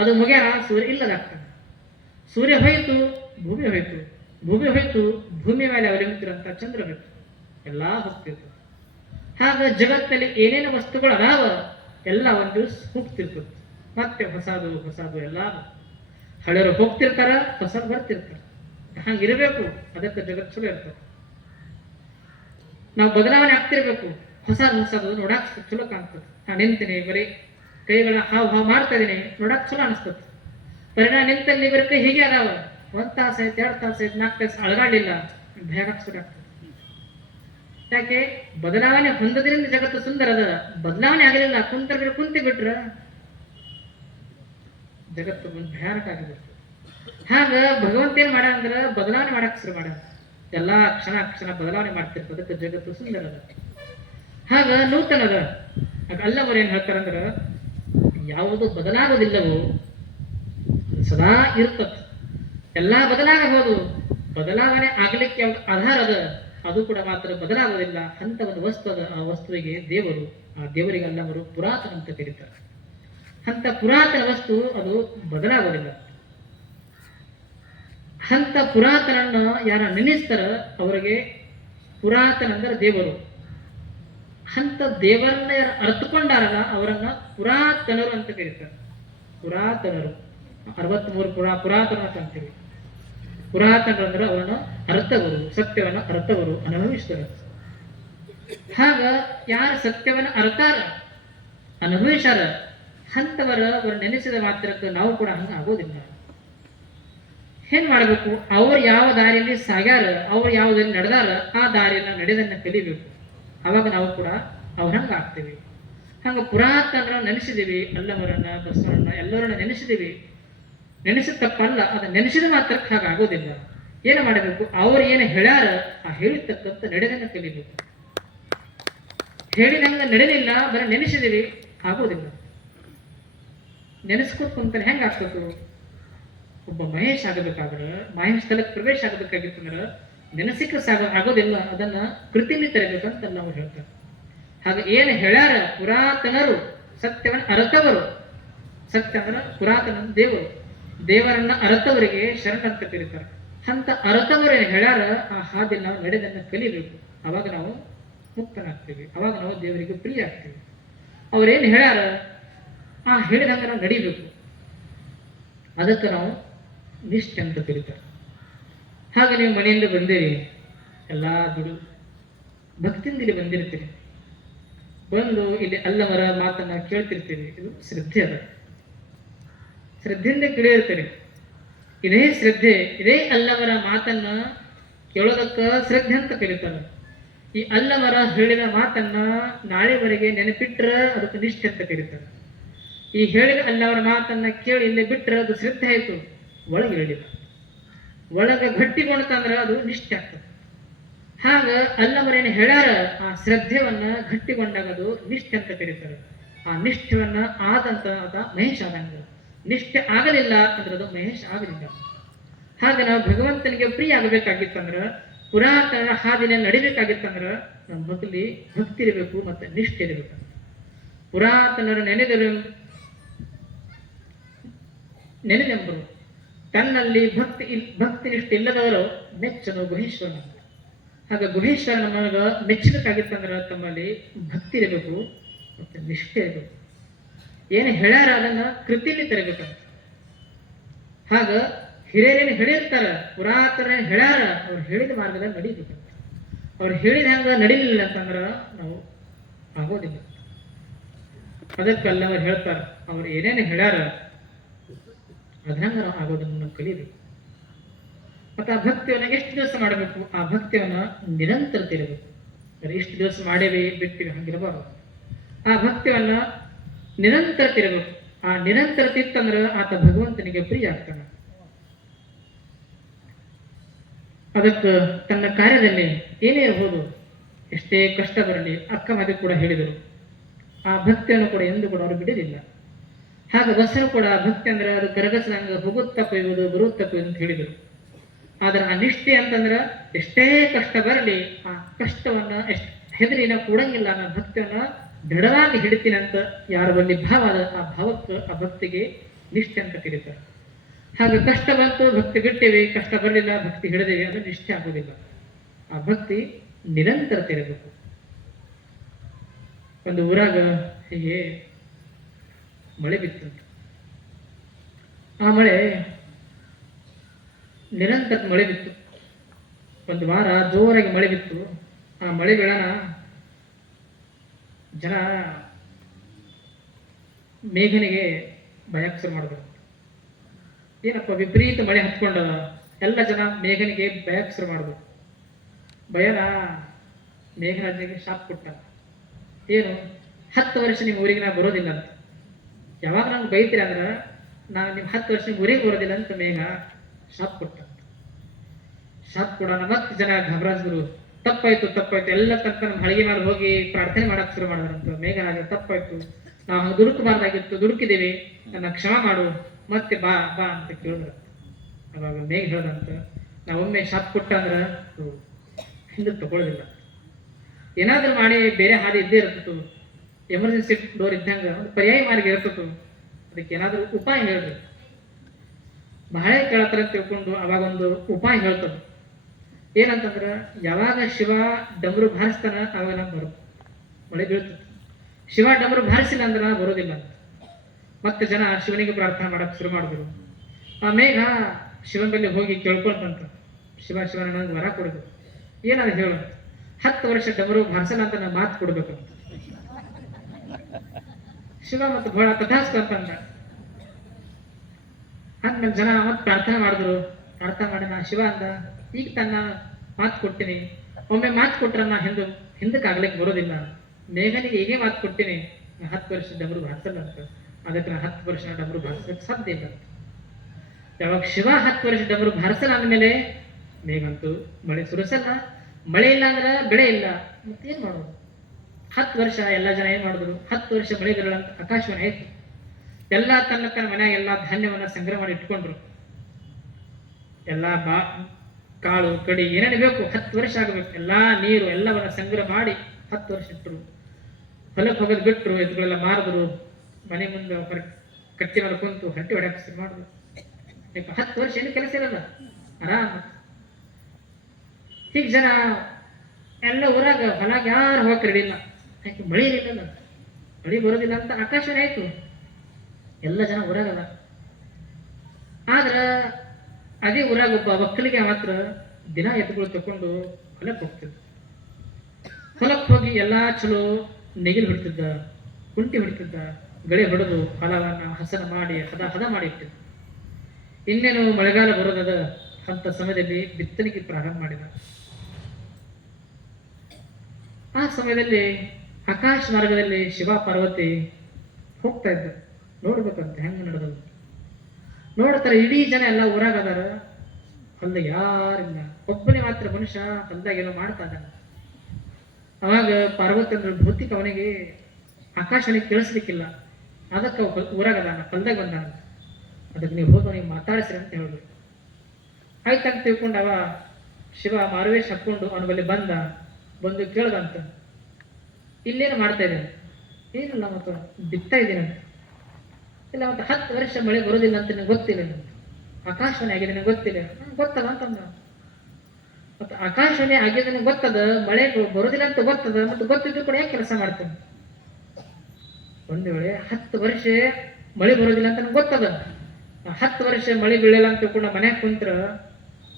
ಅದು ಮುಗಿಯ ಸೂರ್ಯ ಇಲ್ಲದಾಗ್ತಾನೆ. ಸೂರ್ಯ ಹೋಯ್ತು, ಭೂಮಿ ಹೋಯ್ತು, ಭೂಮಿ ಹೋಯ್ತು, ಭೂಮಿ ಮೇಲೆ ಅವಲಂಬಿಸಿರಂತ ಚಂದ್ರ ಹೋಯ್ತು, ಎಲ್ಲಾ ಹೋಗ್ತಿರ್ತದೆ. ಹಾಗ ಜಗತ್ತಲ್ಲಿ ಏನೇನು ವಸ್ತುಗಳು ಅದಾವ ಎಲ್ಲ ಒಂದು ದಿವಸ ಹೋಗ್ತಿರ್ತದೆ, ಮತ್ತೆ ಹೊಸದು ಹೊಸದು ಎಲ್ಲ. ಹಳೆಯರು ಹೋಗ್ತಿರ್ತಾರ, ಹೊಸದು ಬರ್ತಿರ್ತಾರ. ಹಂಗಿರಬೇಕು, ಅದಕ್ಕೆ ಜಗತ್ತು ಚಲೋ ಇರ್ತದೆ. ನಾವು ಬದಲಾವಣೆ ಆಗ್ತಿರ್ಬೇಕು, ಹೊಸದು ಹೊಸದು ನೋಡಾಕ್ ಚಲೋ ಕಾಣ್ತದೆ. ನಾನು ನಿಂತೀನಿ, ಬರೀ ಕೈಗಳ ಹಾವು ಮಾಡ್ತಾ ಇದೀನಿ, ನೋಡಕ್ ಚಲೋ ಅನಿಸ್ತದೆ. ಬರೀ ನಾ ನಿಂತಲ್ಲಿ ಬರೀ ಕೈ ಹೀಗೆ ಅದಾವ, 1 ತಾಸು ಆಯ್ತು, 2 ತಾಸು ಆಯ್ತು, 4 ತಾಸು ಅಳಗಾಡಿಲ್ಲ, ಭಯ ಆಗ್ತದೆ. ಯಾಕೆ? ಬದಲಾವಣೆ ಹೊಂದದ್ರಿಂದ ಜಗತ್ತು ಸುಂದರ ಅದ. ಬದಲಾವಣೆ ಆಗಲಿಲ್ಲ, ಕುಂತಿ ಬಿಟ್ರ ಜಗತ್ತು ಭಯಾನಕ ಆಗಿಬಿಡ್ತು. ಹಾಗ ಭಗವಂತ ಏನ್ ಮಾಡ ಅಂದ್ರ ಬದಲಾವಣೆ ಮಾಡಕ್ ಶುರು ಮಾಡ. ಎಲ್ಲಾ ಕ್ಷಣ ಕ್ಷಣ ಬದಲಾವಣೆ ಮಾಡ್ತಿರ್ತದೆ, ಅದಕ್ಕೆ ಜಗತ್ತು ಸುಂದರ ಅದ. ಹಾಗ ನೂತನ ಅದ. ಅಲ್ಲವರು ಏನ್ ಹೇಳ್ತಾರಂದ್ರ, ಯಾವುದು ಬದಲಾಗೋದಿಲ್ಲವೋ ಸದಾ ಇರ್ತದೆ. ಎಲ್ಲಾ ಬದಲಾಗಬಹುದು, ಬದಲಾವಣೆ ಆಗ್ಲಿಕ್ಕೆ ಆಧಾರ ಅದ, ಅದು ಕೂಡ ಮಾತ್ರ ಬದಲಾಗೋದಿಲ್ಲ ಅಂತ ಒಂದು ವಸ್ತು ಅದ. ಆ ವಸ್ತುವಿಗೆ ದೇವರು, ಆ ದೇವರಿಗೆ ಅಲ್ಲವರು ಪುರಾತನ ಅಂತ ಕರೀತಾರೆ. ಅಂತ ಪುರಾತನ ವಸ್ತು ಅದು ಬದಲಾಗೋದಿಲ್ಲ. ಅಂತ ಪುರಾತನನ್ನ ಯಾರ ನೆನೆಸ್ತಾರ ಅವರಿಗೆ ಪುರಾತನ ಅಂದ್ರೆ ದೇವರು. ಅಂತ ದೇವರನ್ನ ಯಾರು ಅರ್ಥಕೊಂಡಾರಲ್ಲ ಅವರನ್ನ ಪುರಾತನರು ಅಂತ ಕರೀತಾರೆ. ಪುರಾತನರು 63 ಪುರಾತನ ಅಂತ ಅಂತೀವಿ. ಪುರಾತನರು ಅಂದ್ರೆ ಅವರನ್ನು ಅರ್ಥವರು, ಸತ್ಯವನ್ನ ಅರ್ಥವರು, ಅನುಭವಿಸ್ತಾರೆ. ಹಾಗ ಯಾರು ಸತ್ಯವನ್ನ ಅರ್ಥಾರ ಅನುಭವಿಸಾರ ಅಂತವರ ನೆನೆಸಿದ ಮಾತ್ರಕ್ಕೆ ನಾವು ಕೂಡ ಹಂಗ ಆಗೋದಿಲ್ಲ. ಏನ್ ಮಾಡ್ಬೇಕು? ಅವ್ರು ಯಾವ ದಾರಿಯಲ್ಲಿ ಸಾಗ್ಯಾರ, ಅವ್ರು ಯಾವುದಲ್ಲಿ ನಡೆದಾರ ಆ ದಾರಿಯನ್ನ ನಡೆದನ್ನ ಕಲಿಬೇಕು. ಅವಾಗ ನಾವು ಕೂಡ ಅವ್ರ ಹಂಗ ಆಗ್ತೀವಿ. ಹಂಗ ಪುರಾತನರ ನೆನೆಸಿದೀವಿ, ಅಲ್ಲವರನ್ನ ಬಸವರನ್ನ ಎಲ್ಲರನ್ನ ನೆನೆಸಿದೀವಿ. ನೆನೆಸಿದ ತಪ್ಪಲ್ಲ, ಅದನ್ನ ನೆನೆಸಿದ ಮಾತ್ರಕ್ಕೆ ಹಾಗಾಗೋದಿಲ್ಲ. ಏನು ಮಾಡಬೇಕು? ಅವ್ರು ಏನು ಹೇಳ್ಯಾರ ಆ ಹೇಳಿರ್ತಕ್ಕಂಥ ನಡೆದನ್ನ ಕಲಿಬೇಕು. ಹೇಳಿದಂಗ ನಡೆದಿಲ್ಲ, ಬರೀ ನೆನೆಸಿದೀವಿ, ಆಗೋದಿಲ್ಲ. ನೆನೆಸ್ಕೊತ ಕುಂತಾನೆ ಹೆಂಗ ಆಗ್ತದೆ? ಒಬ್ಬ ಮಹೇಶ್ ಆಗಬೇಕಾದ್ರೆ, ಮಹೇಶ್ ಸ್ಥಳಕ್ಕೆ ಪ್ರವೇಶ ಆಗಬೇಕಾಗಿತ್ತಂದ್ರೆ ನೆನಸಿಕ ಆಗೋದಿಲ್ಲ. ಅದನ್ನ ಕೃತಿಲಿ ತರಬೇಕಂತ ನಾವು ಹೇಳ್ತಾರೆ. ಹಾಗೆ ಏನು ಹೇಳ್ಯಾರ ಪುರಾತನರು, ಸತ್ಯವನ್ನ ಅರತವರು. ಸತ್ಯ ಅಂದ್ರೆ ಪುರಾತನ ದೇವರು, ದೇವರನ್ನ ಅರತವರಿಗೆ ಶರಣ ಅಂತ ಕರೀತಾರೆ. ಅಂತ ಅರತವರು ಏನು ಹೇಳ್ಯಾರ ಆ ಹಾದಿ ನಾವು ನಡೆದನ್ನ ಕಲಿಬೇಕು. ಅವಾಗ ನಾವು ಮುಕ್ತನಾಗ್ತೀವಿ, ಅವಾಗ ನಾವು ದೇವರಿಗೆ ಪ್ರಿಯ ಆಗ್ತೀವಿ. ಅವ್ರೇನು ಹೇಳ್ಯಾರ ಆ ಹೇಳಿದಂಗ ನಾವು ನಡಿಬೇಕು. ಅದಕ್ಕೆ ನಾವು ನಿಷ್ಠೆ ಅಂತ ಕರೀತಾರೆ. ಹಾಗೆ ನೀವು ಮನೆಯಿಂದ ಬಂದಿರಿ, ಎಲ್ಲ ದುಡು ಭಕ್ತಿಯಿಂದ ಇಲ್ಲಿ ಬಂದಿರ್ತೀರಿ, ಬಂದು ಇಲ್ಲಿ ಅಲ್ಲವರ ಮಾತನ್ನ ಕೇಳ್ತಿರ್ತೀರಿ. ಇದು ಶ್ರದ್ಧೆ ಅದ, ಶ್ರದ್ಧೆಯಿಂದ ಕೇಳಿರ್ತೀರಿ. ಇದೇ ಶ್ರದ್ಧೆ, ಇದೇ ಅಲ್ಲವರ ಮಾತನ್ನ ಕೇಳೋದಕ್ಕ ಶ್ರದ್ಧೆ ಅಂತ ಕರೀತಾರೆ. ಈ ಅಲ್ಲವರ ಹೇಳಿದ ಮಾತನ್ನ ನಾಳೆವರೆಗೆ ನೆನಪಿಟ್ರ ಅದಕ್ಕೆ ನಿಷ್ಠೆ ಅಂತ ಕರೀತಾರೆ. ಈ ಹೇಳಿದ ಅಲ್ಲವರ ಮಾತನ್ನ ಕೇಳಿ ಇಲ್ಲೇ ಬಿಟ್ರೆ ಅದು ಶ್ರದ್ಧೆ ಆಯ್ತು, ಒಳಗೆ ಹೇಳಿಲ್ಲ. ಒಳಗೆ ಗಟ್ಟಿಗೊಂಡ್ತಂದ್ರೆ ಅದು ನಿಷ್ಠೆ ಆಗ್ತದೆ. ಹಾಗ ಅಲ್ಲವರೇನು ಹೇಳ್ಯಾರ ಆ ಶ್ರದ್ಧೆವನ್ನ ಗಟ್ಟಿಗೊಂಡಾಗ ಅದು ನಿಷ್ಠೆ ಅಂತ ಕರೀತಾರೆ. ಆ ನಿಷ್ಠೆವನ್ನ ಆದಂತ ಅದ ಮಹೇಶ್ ಆದಂಗ. ನಿಷ್ಠೆ ಆಗಲಿಲ್ಲ ಅಂದ್ರೆ ಅದು ಮಹೇಶ್ ಆಗಲಿಲ್ಲ. ಹಾಗೆ ನಾವು ಭಗವಂತನಿಗೆ ಪ್ರಿಯ ಆಗಬೇಕಾಗಿತ್ತಂದ್ರ, ಪುರಾತನ ಹಾದಿನ ನಡಿಬೇಕಾಗಿತ್ತಂದ್ರ ನಮ್ಮ ಮೊದಲಿ ಭಕ್ತಿ ಇರಬೇಕು ಮತ್ತೆ ನಿಷ್ಠೆ ಇರಬೇಕು. ಪುರಾತನರ ನೆನೆದೆಂಬರು ತನ್ನಲ್ಲಿ ಭಕ್ತಿ ನಿಷ್ಠೆ ಇಲ್ಲದವರು ಮೆಚ್ಚನು ಗುಹೇಶ್ವರನ. ಹಾಗೆ ಗುಹೇಶ್ವರ ನಮಗ ಮೆಚ್ಚಬೇಕಾಗಿತ್ತಂದ್ರ ತಮ್ಮಲ್ಲಿ ಭಕ್ತಿ ಇರಬೇಕು ಮತ್ತೆ ನಿಷ್ಠೆ ಇರಬೇಕು. ಏನು ಹೇಳ್ಯಾರ ಅದನ್ನ ಕೃತಿಯಲ್ಲಿ ತರಬೇಕಂತ. ಹಾಗ ಹಿರಿಯರೇನು ಹೇಳಿರ್ತಾರ, ಪುರಾತನ ಹೇಳ್ಯಾರ, ಅವ್ರು ಹೇಳಿದ ಮಾರ್ಗದಲ್ಲಿ ನಡೀಬೇಕಂತ. ಅವ್ರು ಹೇಳಿದ ಹಂಗ ನಡೀಲಿಲ್ಲ ಅಂತಂದ್ರ ನಾವು ಆಗೋದಿಲ್ಲ. ಅದಕ್ಕಲ್ಲ ಅವ್ರು ಹೇಳ್ತಾರ, ಅವ್ರು ಏನೇನು ಹೇಳ್ಯಾರ ಅದಂಗ ನಾವು ಆಗೋದನ್ನು ಕಲಿಬೇಕು. ಮತ್ತೆ ಆ ಭಕ್ತಿಯನ್ನ ಎಷ್ಟು ದಿವಸ ಮಾಡಬೇಕು? ಆ ಭಕ್ತಿಯನ್ನ ನಿರಂತರತೆ ಇರಬೇಕು. ಎಷ್ಟು ದಿವಸ ಮಾಡೇವಿ ಬಿಟ್ಟಿವಿ ಹಂಗಿರಬಾರ್ದು. ಆ ಭಕ್ತಿಯನ್ನ ನಿರಂತರತೆ ಇರಬೇಕು. ಆ ನಿರಂತರತೆ ಇತ್ತಂದ್ರೆ ಆತ ಭಗವಂತನಿಗೆ ಪ್ರಿಯ ಆಗ್ತಾನೆ. ಅದಕ್ಕೆ ತನ್ನ ಕಾರ್ಯದಲ್ಲಿ ಏನೇ ಇರಬಹುದು, ಎಷ್ಟೇ ಕಷ್ಟ ಬರಲಿ, ಅಕ್ಕ ಮದಿ ಕೂಡ ಹೇಳಿದರು, ಆ ಭಕ್ತಿಯನ್ನು ಕೂಡ ಎಂದು ಕೂಡ ಅವರು ಬಿಡಲಿಲ್ಲ. ಹಾಗೆ ಬಸರು ಕೂಡ ಭಕ್ತಿ ಅಂದ್ರೆ ಅದು ಕರಗಸದಂಗ ಹೋಗುತ್ತಾ ಕೊಯ್ಯುವುದು ಬರುತ್ತಾ ಕೊಯ್ಯುವುದು ಅಂತ ಹೇಳಿದರು. ಆದ್ರೆ ಆ ನಿಷ್ಠೆ ಅಂತಂದ್ರೆ ಎಷ್ಟೇ ಕಷ್ಟ ಬರಲಿ ಆ ಕಷ್ಟವನ್ನ ಹೆದರಿನ ಕೂಡಂಗಿಲ್ಲ, ನಾನು ಭಕ್ತಿಯನ್ನ ದೃಢವಾಗಿ ಹಿಡಿತೀನಿ ಅಂತ ಯಾರ ಬಲ್ಲಿ ಭಾವ ಅದ ಆ ಭಾವಕ್ಕೆ ಆ ಭಕ್ತಿಗೆ ನಿಷ್ಠೆ ಅಂತ ಕರೀತಾರೆ. ಹಾಗೆ ಕಷ್ಟ ಬಂತು ಭಕ್ತಿ ಬಿಟ್ಟೇವಿ, ಕಷ್ಟ ಬರಲಿಲ್ಲ ಭಕ್ತಿ ಹಿಡಿದೇವಿ ಅಂದ್ರೆ ನಿಷ್ಠೆ ಆಗೋದಿಲ್ಲ. ಆ ಭಕ್ತಿ ನಿರಂತರತೆ ಇರಬೇಕು. ಒಂದು ಊರಾಗ ಹೀಗೆ ಮಳೆ ಬಿತ್ತಂತ. ಆ ಮಳೆ ನಿರಂತರ ಮಳೆ ಬಿತ್ತು. ಒಂದು ವಾರ ಜೋರಾಗಿ ಮಳೆ ಬಿತ್ತು. ಆ ಮಳೆ ಬೀಳನ ಜನ ಮೇಘನಿಗೆ ಭಯಕ್ಕೆ ಶುರು ಮಾಡಿದ್ರು. ಏನಪ್ಪ ವಿಪರೀತ ಮಳೆ ಹತ್ಕೊಂಡ ಎಲ್ಲ ಜನ ಮೇಘನಿಗೆ ಭಯಕ್ಕೆ ಶುರು ಮಾಡಿದ್ರು. ಭಯನ ಮೇಘರಾಜನಿಗೆ ಶಾಪ್ ಕೊಟ್ಟ, ಏನು 10 ವರ್ಷ ನಿಮ್ಮ ಊರಿಗೆ ನಾ ಬರೋದಿಲ್ಲ ಅಂತ. ಯಾವಾಗ ನಂಗೆ ಬೈತೀರ ಅಂದ್ರೆ ನಾನು ನಿಮ್ಮ 10 ವರ್ಷ ಊರಿಗೆ ಬರೋದಿಲ್ಲ ಅಂತ ಮೇಘ ಶಾಪ್ ಕೊಟ್ಟ. ಶಾಪ್ ಕೊಡೋಣ ಮತ್ತೆ ಜನ ಘಬರಾಜಿದ್ರು. ತಪ್ಪಾಯ್ತು ತಪ್ಪಾಯ್ತು, ಎಲ್ಲ ತನಕ ನಮ್ಮ ಹಳಿಗೆ ಮೇಲೆ ಹೋಗಿ ಪ್ರಾರ್ಥನೆ ಮಾಡಕ್ ಶುರು ಮಾಡಿದ್ರಂತ. ಮೇಘರಾಜ ತಪ್ಪಾಯ್ತು, ನಾವು ದುಡುಕಬಾರ್ದಾಗಿತ್ತು, ದುಡುಕಿದ್ದೀವಿ, ನನ್ನ ಕ್ಷಮ ಮಾಡು, ಮತ್ತೆ ಬಾ ಬಾ ಅಂತ ಕೇಳಿದ್ರ. ಅವಾಗ ಮೇಘ ಹೇಳ್ದಂತ, ನಾವೊಮ್ಮೆ ಶಾಪ್ ಕೊಟ್ಟ ಅಂದ್ರೆ ಹಿಂದಕ್ಕೆ ತಗೊಳ್ಳೋದಿಲ್ಲ, ಏನಾದ್ರೂ ಮಾಡಿ ಬೇರೆ ಹಾದಿ ಇದ್ದೇ ಇರ್ತತ್ತು, ಎಮರ್ಜೆನ್ಸಿ ಡೋರ್ ಇದ್ದಂಗ ಒಂದು ಪರ್ಯಾಯ ಮಾರ್ಗ ಇರ್ತತ್ತು, ಅದಕ್ಕೆ ಏನಾದ್ರೂ ಉಪಾಯ ಹೇಳ್ರಿ. ಬಹಳ ಕೇಳತ್ತಾರ ತಿಳ್ಕೊಂಡು ಅವಾಗ ಒಂದು ಉಪಾಯ ಹೇಳ್ತದ. ಏನಂತಂದ್ರ ಯಾವಾಗ ಶಿವ ಡಮರು ಭಾರಿಸ್ತಾನ ಅವಾಗ ಬರು ಮಳೆ ಬೀಳ್ತದೆ. ಶಿವ ಡಮರು ಭಾರಿಸಿಲ್ಲ ಅಂದ್ರ ಬರೋದಿಲ್ಲ ಅಂತ. ಮತ್ತೆ ಜನ ಶಿವನಿಗೆ ಪ್ರಾರ್ಥನೆ ಮಾಡಕ್ ಶುರು ಮಾಡಿದ್ರು. ಆ ಮೇಘ ಶಿವನ ಬಳಿ ಹೋಗಿ ಕೇಳ್ಕೊಂತಂತ, ಶಿವ ಶಿವ ನನಗೆ ವರ ಕೊಡಬೇಕು, ಏನಾದ್ರು ಹೇಳು, 10 ವರ್ಷ ಡಮರು ಭಾರಿಸಲ್ಲ ಅಂತ ನಾನು ಮಾತು ಕೊಡ್ಬೇಕಂತ. ಶಿವ ಮತ್ತೆ ಬಹಳ ತಥಾಸ್ಕಂತಂದ. ಹಂಗ ಜನ ಮತ್ತೆ ಪ್ರಾರ್ಥನೆ ಮಾಡಿದ್ರು. ಪ್ರಾರ್ಥನೆ ಮಾಡಿ ನಾ ಶಿವ ಅಂದ, ಈಗ ತನ್ನ ಮಾತು ಕೊಡ್ತೀನಿ, ಒಮ್ಮೆ ಮಾತು ಕೊಟ್ರ ನಾ ಹಿಂದಕ್ಕೆ ಆಗ್ಲಿಕ್ಕೆ ಬರೋದಿಲ್ಲ. ಮೇಘನಿಗೆ ಹೇಗೆ ಮಾತು ಕೊಡ್ತೀನಿ, 10 ವರ್ಷ ಡಮರು ಭಾರಿಸಲ್ಲ ಅಂತ, ಅದಕ್ಕೆ ನಾ 10 ವರ್ಷ ಡಮರು ಭಾರಿಸಕ್ಕೆ ಸಾಧ್ಯ ಇಲ್ಲ. ಯಾವಾಗ ಶಿವ 10 ವರ್ಷ ಡಮರು ಭಾರಿಸಲ್ಲ ಅಂದ್ಮೇಲೆ ಮೇಘಂತೂ ಮಳೆ ಸುರಿಸಲ್ಲ. ಮಳೆ ಇಲ್ಲ ಅಂದ್ರೆ ಬೆಳೆ ಇಲ್ಲ. ಮತ್ತೇನ್ ಮಾಡೋದು? 10 ವರ್ಷ ಎಲ್ಲ ಜನ ಏನ್ ಮಾಡಿದ್ರು, 10 ವರ್ಷ ಮಳೆ ಬರಲ್ಲ ಅಂತ ಆಕಾಶವಾಣಿ ಆಯ್ತು. ಎಲ್ಲ ತನ್ನ ಮನ್ಯಾಗ ಎಲ್ಲಾ ಧಾನ್ಯವನ್ನ ಸಂಗ್ರಹ ಮಾಡಿ ಇಟ್ಕೊಂಡ್ರು. ಎಲ್ಲಾ ಕಾಳು ಕಡಿ ಏನೇನು ಬೇಕು 10 ವರ್ಷ ಆಗಬೇಕು, ಎಲ್ಲಾ ನೀರು ಎಲ್ಲವನ್ನ ಸಂಗ್ರಹ ಮಾಡಿ 10 ವರ್ಷ ಇಟ್ಟರು. ಹೊಲಕ್ಕೆ ಹೋಗೋದು ಬಿಟ್ಟರು, ಎದುಗಳೆಲ್ಲ ಮಾರಿದ್ರು, ಮನೆ ಮುಂದೆ ಕಟ್ಟಿ ಮೇಲೆ ಕುಂತು ಹಟ್ಟಿ ಹೊಡ್ಯಾಕ ಶುರು ಮಾಡಿದ್ರು. 10 ವರ್ಷ ಏನು ಕೆಲಸ ಇರಲ್ಲ, ಆರಾಮ. ಹೀಗೆ ಜನ ಎಲ್ಲ ಊರಾಗ ಹೊಲಾಗ ಯಾರು ಹೋಗಕ್ಕೆ ರೆಡಿ ಇಲ್ಲ, ಯಾಕೆ ಮಳೆ ಇರಲಿಲ್ಲ, ಮಳೆ ಬರೋದಿಲ್ಲ ಅಂತ ಆಕಾಶವಾಣಿ ಆಯ್ತು. ಎಲ್ಲ ಜನ ಊರಾಗಲ್ಲ. ಆದ್ರ ಅದೇ ಊರಾಗ ಒಬ್ಬ ಒಕ್ಕಲಿಗೆ ಮಾತ್ರ ದಿನ ಎತ್ತುಗಳು ತಕೊಂಡು ಹೊಲಕ್ಕೆ ಹೋಗ್ತಿದ್ದ. ಹೊಲಕ್ಕೆ ಹೋಗಿ ಎಲ್ಲಾ ಚಲೋ ನೆಗಿಲು ಹೊಡಿತಿದ್ದ, ಕುಂಟಿ ಹೊಡಿತಿದ್ದ, ಗಳೆ ಹೊಡೆದು ಹೊಲವನ್ನ ಹಸನ ಮಾಡಿ ಹದ ಮಾಡಿ ಇಟ್ಟಿದ್ದ. ಇನ್ನೇನು ಮಳೆಗಾಲ ಬರೋದದ ಅಂತ ಸಮಯದಲ್ಲಿ ಬಿತ್ತನೆಗೆ ಪ್ರಾರಂಭ ಮಾಡಿದ. ಆ ಸಮಯದಲ್ಲಿ ಆಕಾಶ ಮಾರ್ಗದಲ್ಲಿ ಶಿವ ಪಾರ್ವತಿ ಹೋಗ್ತಾ ಇದ್ದ, ನೋಡ್ಬೇಕಂತ ಹೆಂಗ ನಡೆದದು. ನೋಡ್ತಾರೆ, ಇಡೀ ಜನ ಎಲ್ಲ ಊರಾಗ ಅದಾರ, ಹೊಲ್ದಾಗ ಯಾರಿಲ್ಲ, ಒಬ್ಬನೇ ಮಾತ್ರ ಮನುಷ್ಯ ಹೊಲ್ದಾಗ ಏನೋ ಮಾಡ್ತಾ ಇದ್ದಾನೆ. ಅವಾಗ ಪಾರ್ವತಿ ಅಂದ್ರೆ ಭೌತಿಕ ಅವನಿಗೆ ಆಕಾಶನಿಗೆ ಕೇಳಿಸ್ಲಿಕ್ಕಿಲ್ಲ, ಅದಕ್ಕೆ ಊರಾಗ ಅದಾನ, ಹೊಲ್ದಾಗ ಬಂದಾನ, ಅದಕ್ಕೆ ನೀವು ಹೋಗಿ ಅವನಿಗೆ ಮಾತಾಡಿಸ್ರಿ ಅಂತ ಹೇಳಿದ್ರು. ಆಯ್ತಂತ ತಿಳ್ಕೊಂಡು ಅವ ಶಿವ ಮಾರುವೇಶ ಹಾಕೊಂಡು ಅವನ ಬಳಿ ಬಂದು ಕೇಳ್ದಂತ, ಇಲ್ಲೇನು ಮಾಡ್ತಾ ಇದ್ದೇನೆ? ಏನಿಲ್ಲ, ಮತ್ತು ಬಿತ್ತಾ ಇದ್ದೀನಂತ. ಇಲ್ಲ, ಮತ್ತೆ 10 ವರ್ಷ ಮಳೆ ಬರೋದಿಲ್ಲ ಅಂತ ನಿನಗೆ ಗೊತ್ತಿಲ್ಲ, ಆಕಾಶವಾಣಿ ಆಗಿದೆ ನನಗೆ ಗೊತ್ತಿಲ್ಲ. ಗೊತ್ತದ ಅಂತಂದ. ಮತ್ತೆ ಆಕಾಶವಾಣಿ ಆಗಿದೆ ನನಗೆ ಗೊತ್ತದ, ಮಳೆ ಬರೋದಿಲ್ಲ ಅಂತ ಗೊತ್ತದ, ಮತ್ತೆ ಗೊತ್ತಿದ್ರು ಕೂಡ ಯಾಕೆ ಕೆಲಸ ಮಾಡ್ತೇನೆ? ಒಂದು ವೇಳೆ 10 ವರ್ಷ ಮಳೆ ಬರೋದಿಲ್ಲ ಅಂತ ನನಗೆ ಗೊತ್ತದ, 10 ವರ್ಷ ಮಳೆ ಬೀಳಲ್ಲ ಅಂತ ತಿಳ್ಕೊಂಡು ಮನ್ಯಾಗ ಕುಂತ್ರ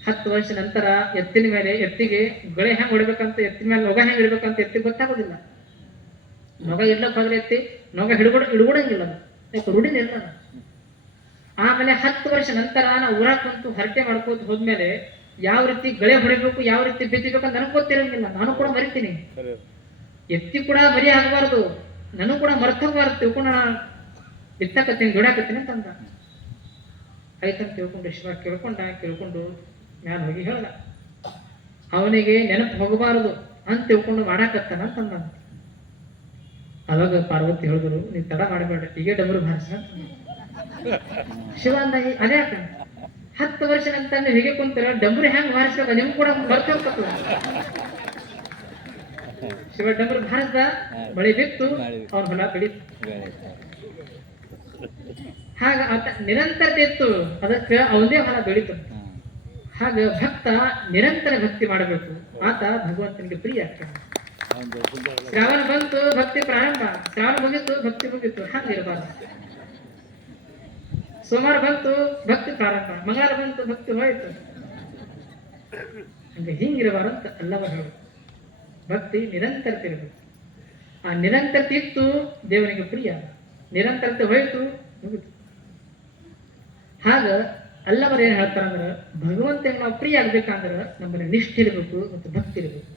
10 ವರ್ಷ ನಂತರ ಎತ್ತಿಗೆ ಗಳೆ ಹೆಂಗ್ ಹೊಡಿಬೇಕಂತ, ಎತ್ತಿನ ಮೇಲೆ ನೊಗ ಹೆಂಗ್ ಹಿಡ್ಬೇಕಂತ ಎತ್ತಿಗೆ ಗೊತ್ತಾಗೋದಿಲ್ಲ. ನೊಗ ಇಡ್ಲಕ್ ಹೋದ್ರೆ ಎತ್ತಿ ನೊಗ ಹಿಡ್ಕೊಡಂಗಿಲ್ಲ, ರೂಢಿನ ಇಲ್ಲ. ಆಮೇಲೆ 10 ವರ್ಷ ನಂತರ ನಾವು ಊರಾಗ ಕುಂತು ಹರಟೆ ಮಾಡ್ಕೋತ ಹೋದ್ಮೇಲೆ ಯಾವ ರೀತಿ ಗಳೆ ಹೊಡಿಬೇಕು, ಯಾವ ರೀತಿ ಬಿತ್ತಬೇಕಂತ ನನಗೆ ಗೊತ್ತಿರಂಗಿಲ್ಲ. ನಾನು ಕೂಡ ಮರಿತೀನಿ, ಎತ್ತಿ ಕೂಡ ಮರಿ ಆಗಬಾರ್ದು, ನನಗೂ ಕೂಡ ಮರ್ತೋಗ್ಬಾರ್ದು ತಿಳ್ಕೊಂಡು ಬಿತ್ತಾಕತ್ತೀನಿ, ಗಿಡಾಕತ್ತೀನಿ ಅಂತಂದ. ಆಯ್ತಂತ ತಿಳ್ಕೊಂಡು ಶಿವ ಕೇಳ್ಕೊಂಡು ನಾನು ಹೋಗಿ ಹೇಳ್ದ, ಅವನಿಗೆ ನೆನಪು ಹೋಗಬಾರದು ಅಂತ ತಿಳ್ಕೊಂಡು ಮಾಡಾಕತ್ತಾನ ಅಂತಂದ. ಅವಾಗ ಪಾರ್ವತಿ ಹೇಳಿದ್ರು, ನೀವ್ ತಡ ಮಾಡಬೇಡ್ರಿ, ಈಗ ಡಮರು ಭಾರಿಸ. ಶಿವ ಅಂದಾಗ ಅದೇ ಆತ, 10 ವರ್ಷ ನಂತರ ನೀವು ಹೇಗೆ ಕುಂತೀರ, ಡಮರು ಹೆಂಗ್ ಭಾರಿಸ್ಬೇಕು ನಿಮ್ಗೆ ಕೂಡ ಬರ್ತಕ್ಕಂಥ. ಶಿವ ಡಮರು ಭಾರಿಸ್ದ, ಮಳೆ ಬಿತ್ತು, ಅವ್ರ ಹೊಲ ಬೆಳೀತು. ಹಾಗ ಆತ ನಿರಂತರತೆ ಇತ್ತು, ಅದಕ್ಕೆ ಅವನೇ ಹೊಲ ಬೆಳೀತು. ಹಾಗ ಭಕ್ತ ನಿರಂತರ ಭಕ್ತಿ ಮಾಡಬೇಕು, ಆತ ಭಗವಂತನಿಗೆ ಪ್ರಿಯ ಆಗ್ತಾನೆ. ಶ್ರಾವಣ ಬಂತು ಭಕ್ತಿ ಪ್ರಾರಂಭ, ಶ್ರಾವಣ ಮುಗಿತು ಭಕ್ತಿ ಮುಗಿತು, ಹಂಗಿರಬಾರ್ದು. ಸೋಮವಾರ ಬಂತು ಭಕ್ತಿ ಪ್ರಾರಂಭ, ಮಂಗಳವಾರ ಬಂತು ಭಕ್ತಿ ಹೋಯ್ತು, ಹಂಗೆ ಹಿಂಗಿರಬಾರ್ದು ಅಂತ ಅಲ್ಲವ ಹೇಳು. ಭಕ್ತಿ ನಿರಂತರತೆ ಇರಬೇಕು. ಆ ನಿರಂತರತೆ ಇತ್ತು ದೇವನಿಗೆ ಪ್ರಿಯ, ನಿರಂತರತೆ ಹೋಯ್ತು ಮುಗಿತು. ಹಾಗ ಅಲ್ಲವರು ಏನ್ ಹೇಳ್ತಾರಂದ್ರ, ಭಗವಂತನಿಗೆ ನಾವು ಪ್ರಿಯ ಆಗ್ಬೇಕಂದ್ರ ನಮ್ಮಲ್ಲಿ ನಿಷ್ಠೆ ಇರಬೇಕು ಮತ್ತು ಭಕ್ತಿ ಇರಬೇಕು.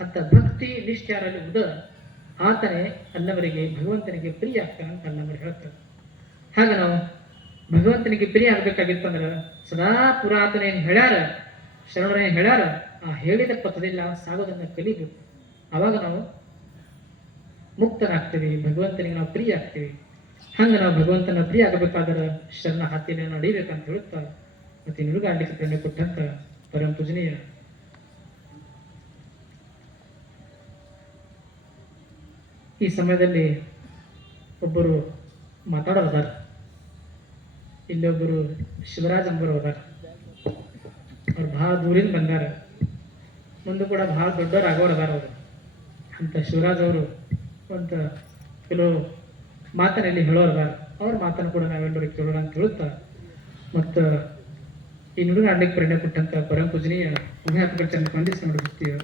ಅಂತ ಭಕ್ತಿ ನಿಷ್ಠೆ ಯಾರಲ್ಲಿ ಉದ ಆತನೇ ಅಲ್ಲವರಿಗೆ ಭಗವಂತನಿಗೆ ಪ್ರಿಯ ಆಗ್ತಾನೆ ಅಂತ ಅಲ್ಲವರು ಹೇಳ್ತಾರೆ. ಹಾಗ ನಾವು ಭಗವಂತನಿಗೆ ಪ್ರಿಯ ಆಗ್ಬೇಕಾಗಿತ್ತಂದ್ರ ಸದಾ ಪುರಾತನ ಏನ್ ಹೇಳ್ಯಾರ, ಶರಣರ ಏನ್ ಹೇಳ್ಯಾರ, ಆ ಹೇಳಿದ ಪಥದಿಂದ ಸಾಗೋದನ್ನ ಕಲಿಬೇಕು. ಅವಾಗ ನಾವು ಮುಕ್ತನಾಗ್ತೀವಿ, ಭಗವಂತನಿಗೆ ನಾವು ಪ್ರಿಯ ಆಗ್ತೀವಿ. ಹಂಗ ನಾವು ಭಗವಂತನ ಪ್ರಿಯ ಆಗಬೇಕಾದ್ರೆ ಶರಣ ಹಾತಿನ ನಡಿಬೇಕಂತ ಹೇಳುತ್ತಾ ಮತ್ತೆ ನಿರುಗಾಡ್ಲಿಕ್ಕೆ ಪ್ರೇರಣೆ ಕೊಟ್ಟಂತ ಪರಮ ಪೂಜನೀಯ ಈ ಸಮಯದಲ್ಲಿ ಒಬ್ಬರು ಮಾತಾಡೋದಾರ. ಇಲ್ಲೊಬ್ಬರು ಶಿವರಾಜ್ ಅಂಬರು ಅದಾರ, ಅವ್ರು ಬಹಳ ದೂರಿಂದ ಬಂದಾರ. ಮುಂದೆ ಕೂಡ ಭಾಳ ದೊಡ್ಡವ್ರು ಆಗೋರು ಅದಾರ ಅವರು ಅಂತ ಶಿವರಾಜ್ ಅವರು ಒಂದು ಕೆಲವು ಮಾತನಲ್ಲಿ ಹೇಳೋರು ಅದಾರ ಅವ್ರ ಮಾತನ್ನು ಕೂಡ ನಾವೆಲ್ಲರೂ ಕೇಳೋಣ ಅಂತ ಹೇಳುತ್ತಾ ಮತ್ತು ಈ ನುಡಿನ ಆಡ್ಲಿಕ್ಕೆ ಪ್ರೇರಣೆ ಕೊಟ್ಟಂತ ಪರಮ ಪೂಜನೀಯ ಪುಣ್ಯಾತ್ಮಕ ಚಂದ್ರ ವಂದಿಸಿ ನೋಡುತ್ತೀವಿ.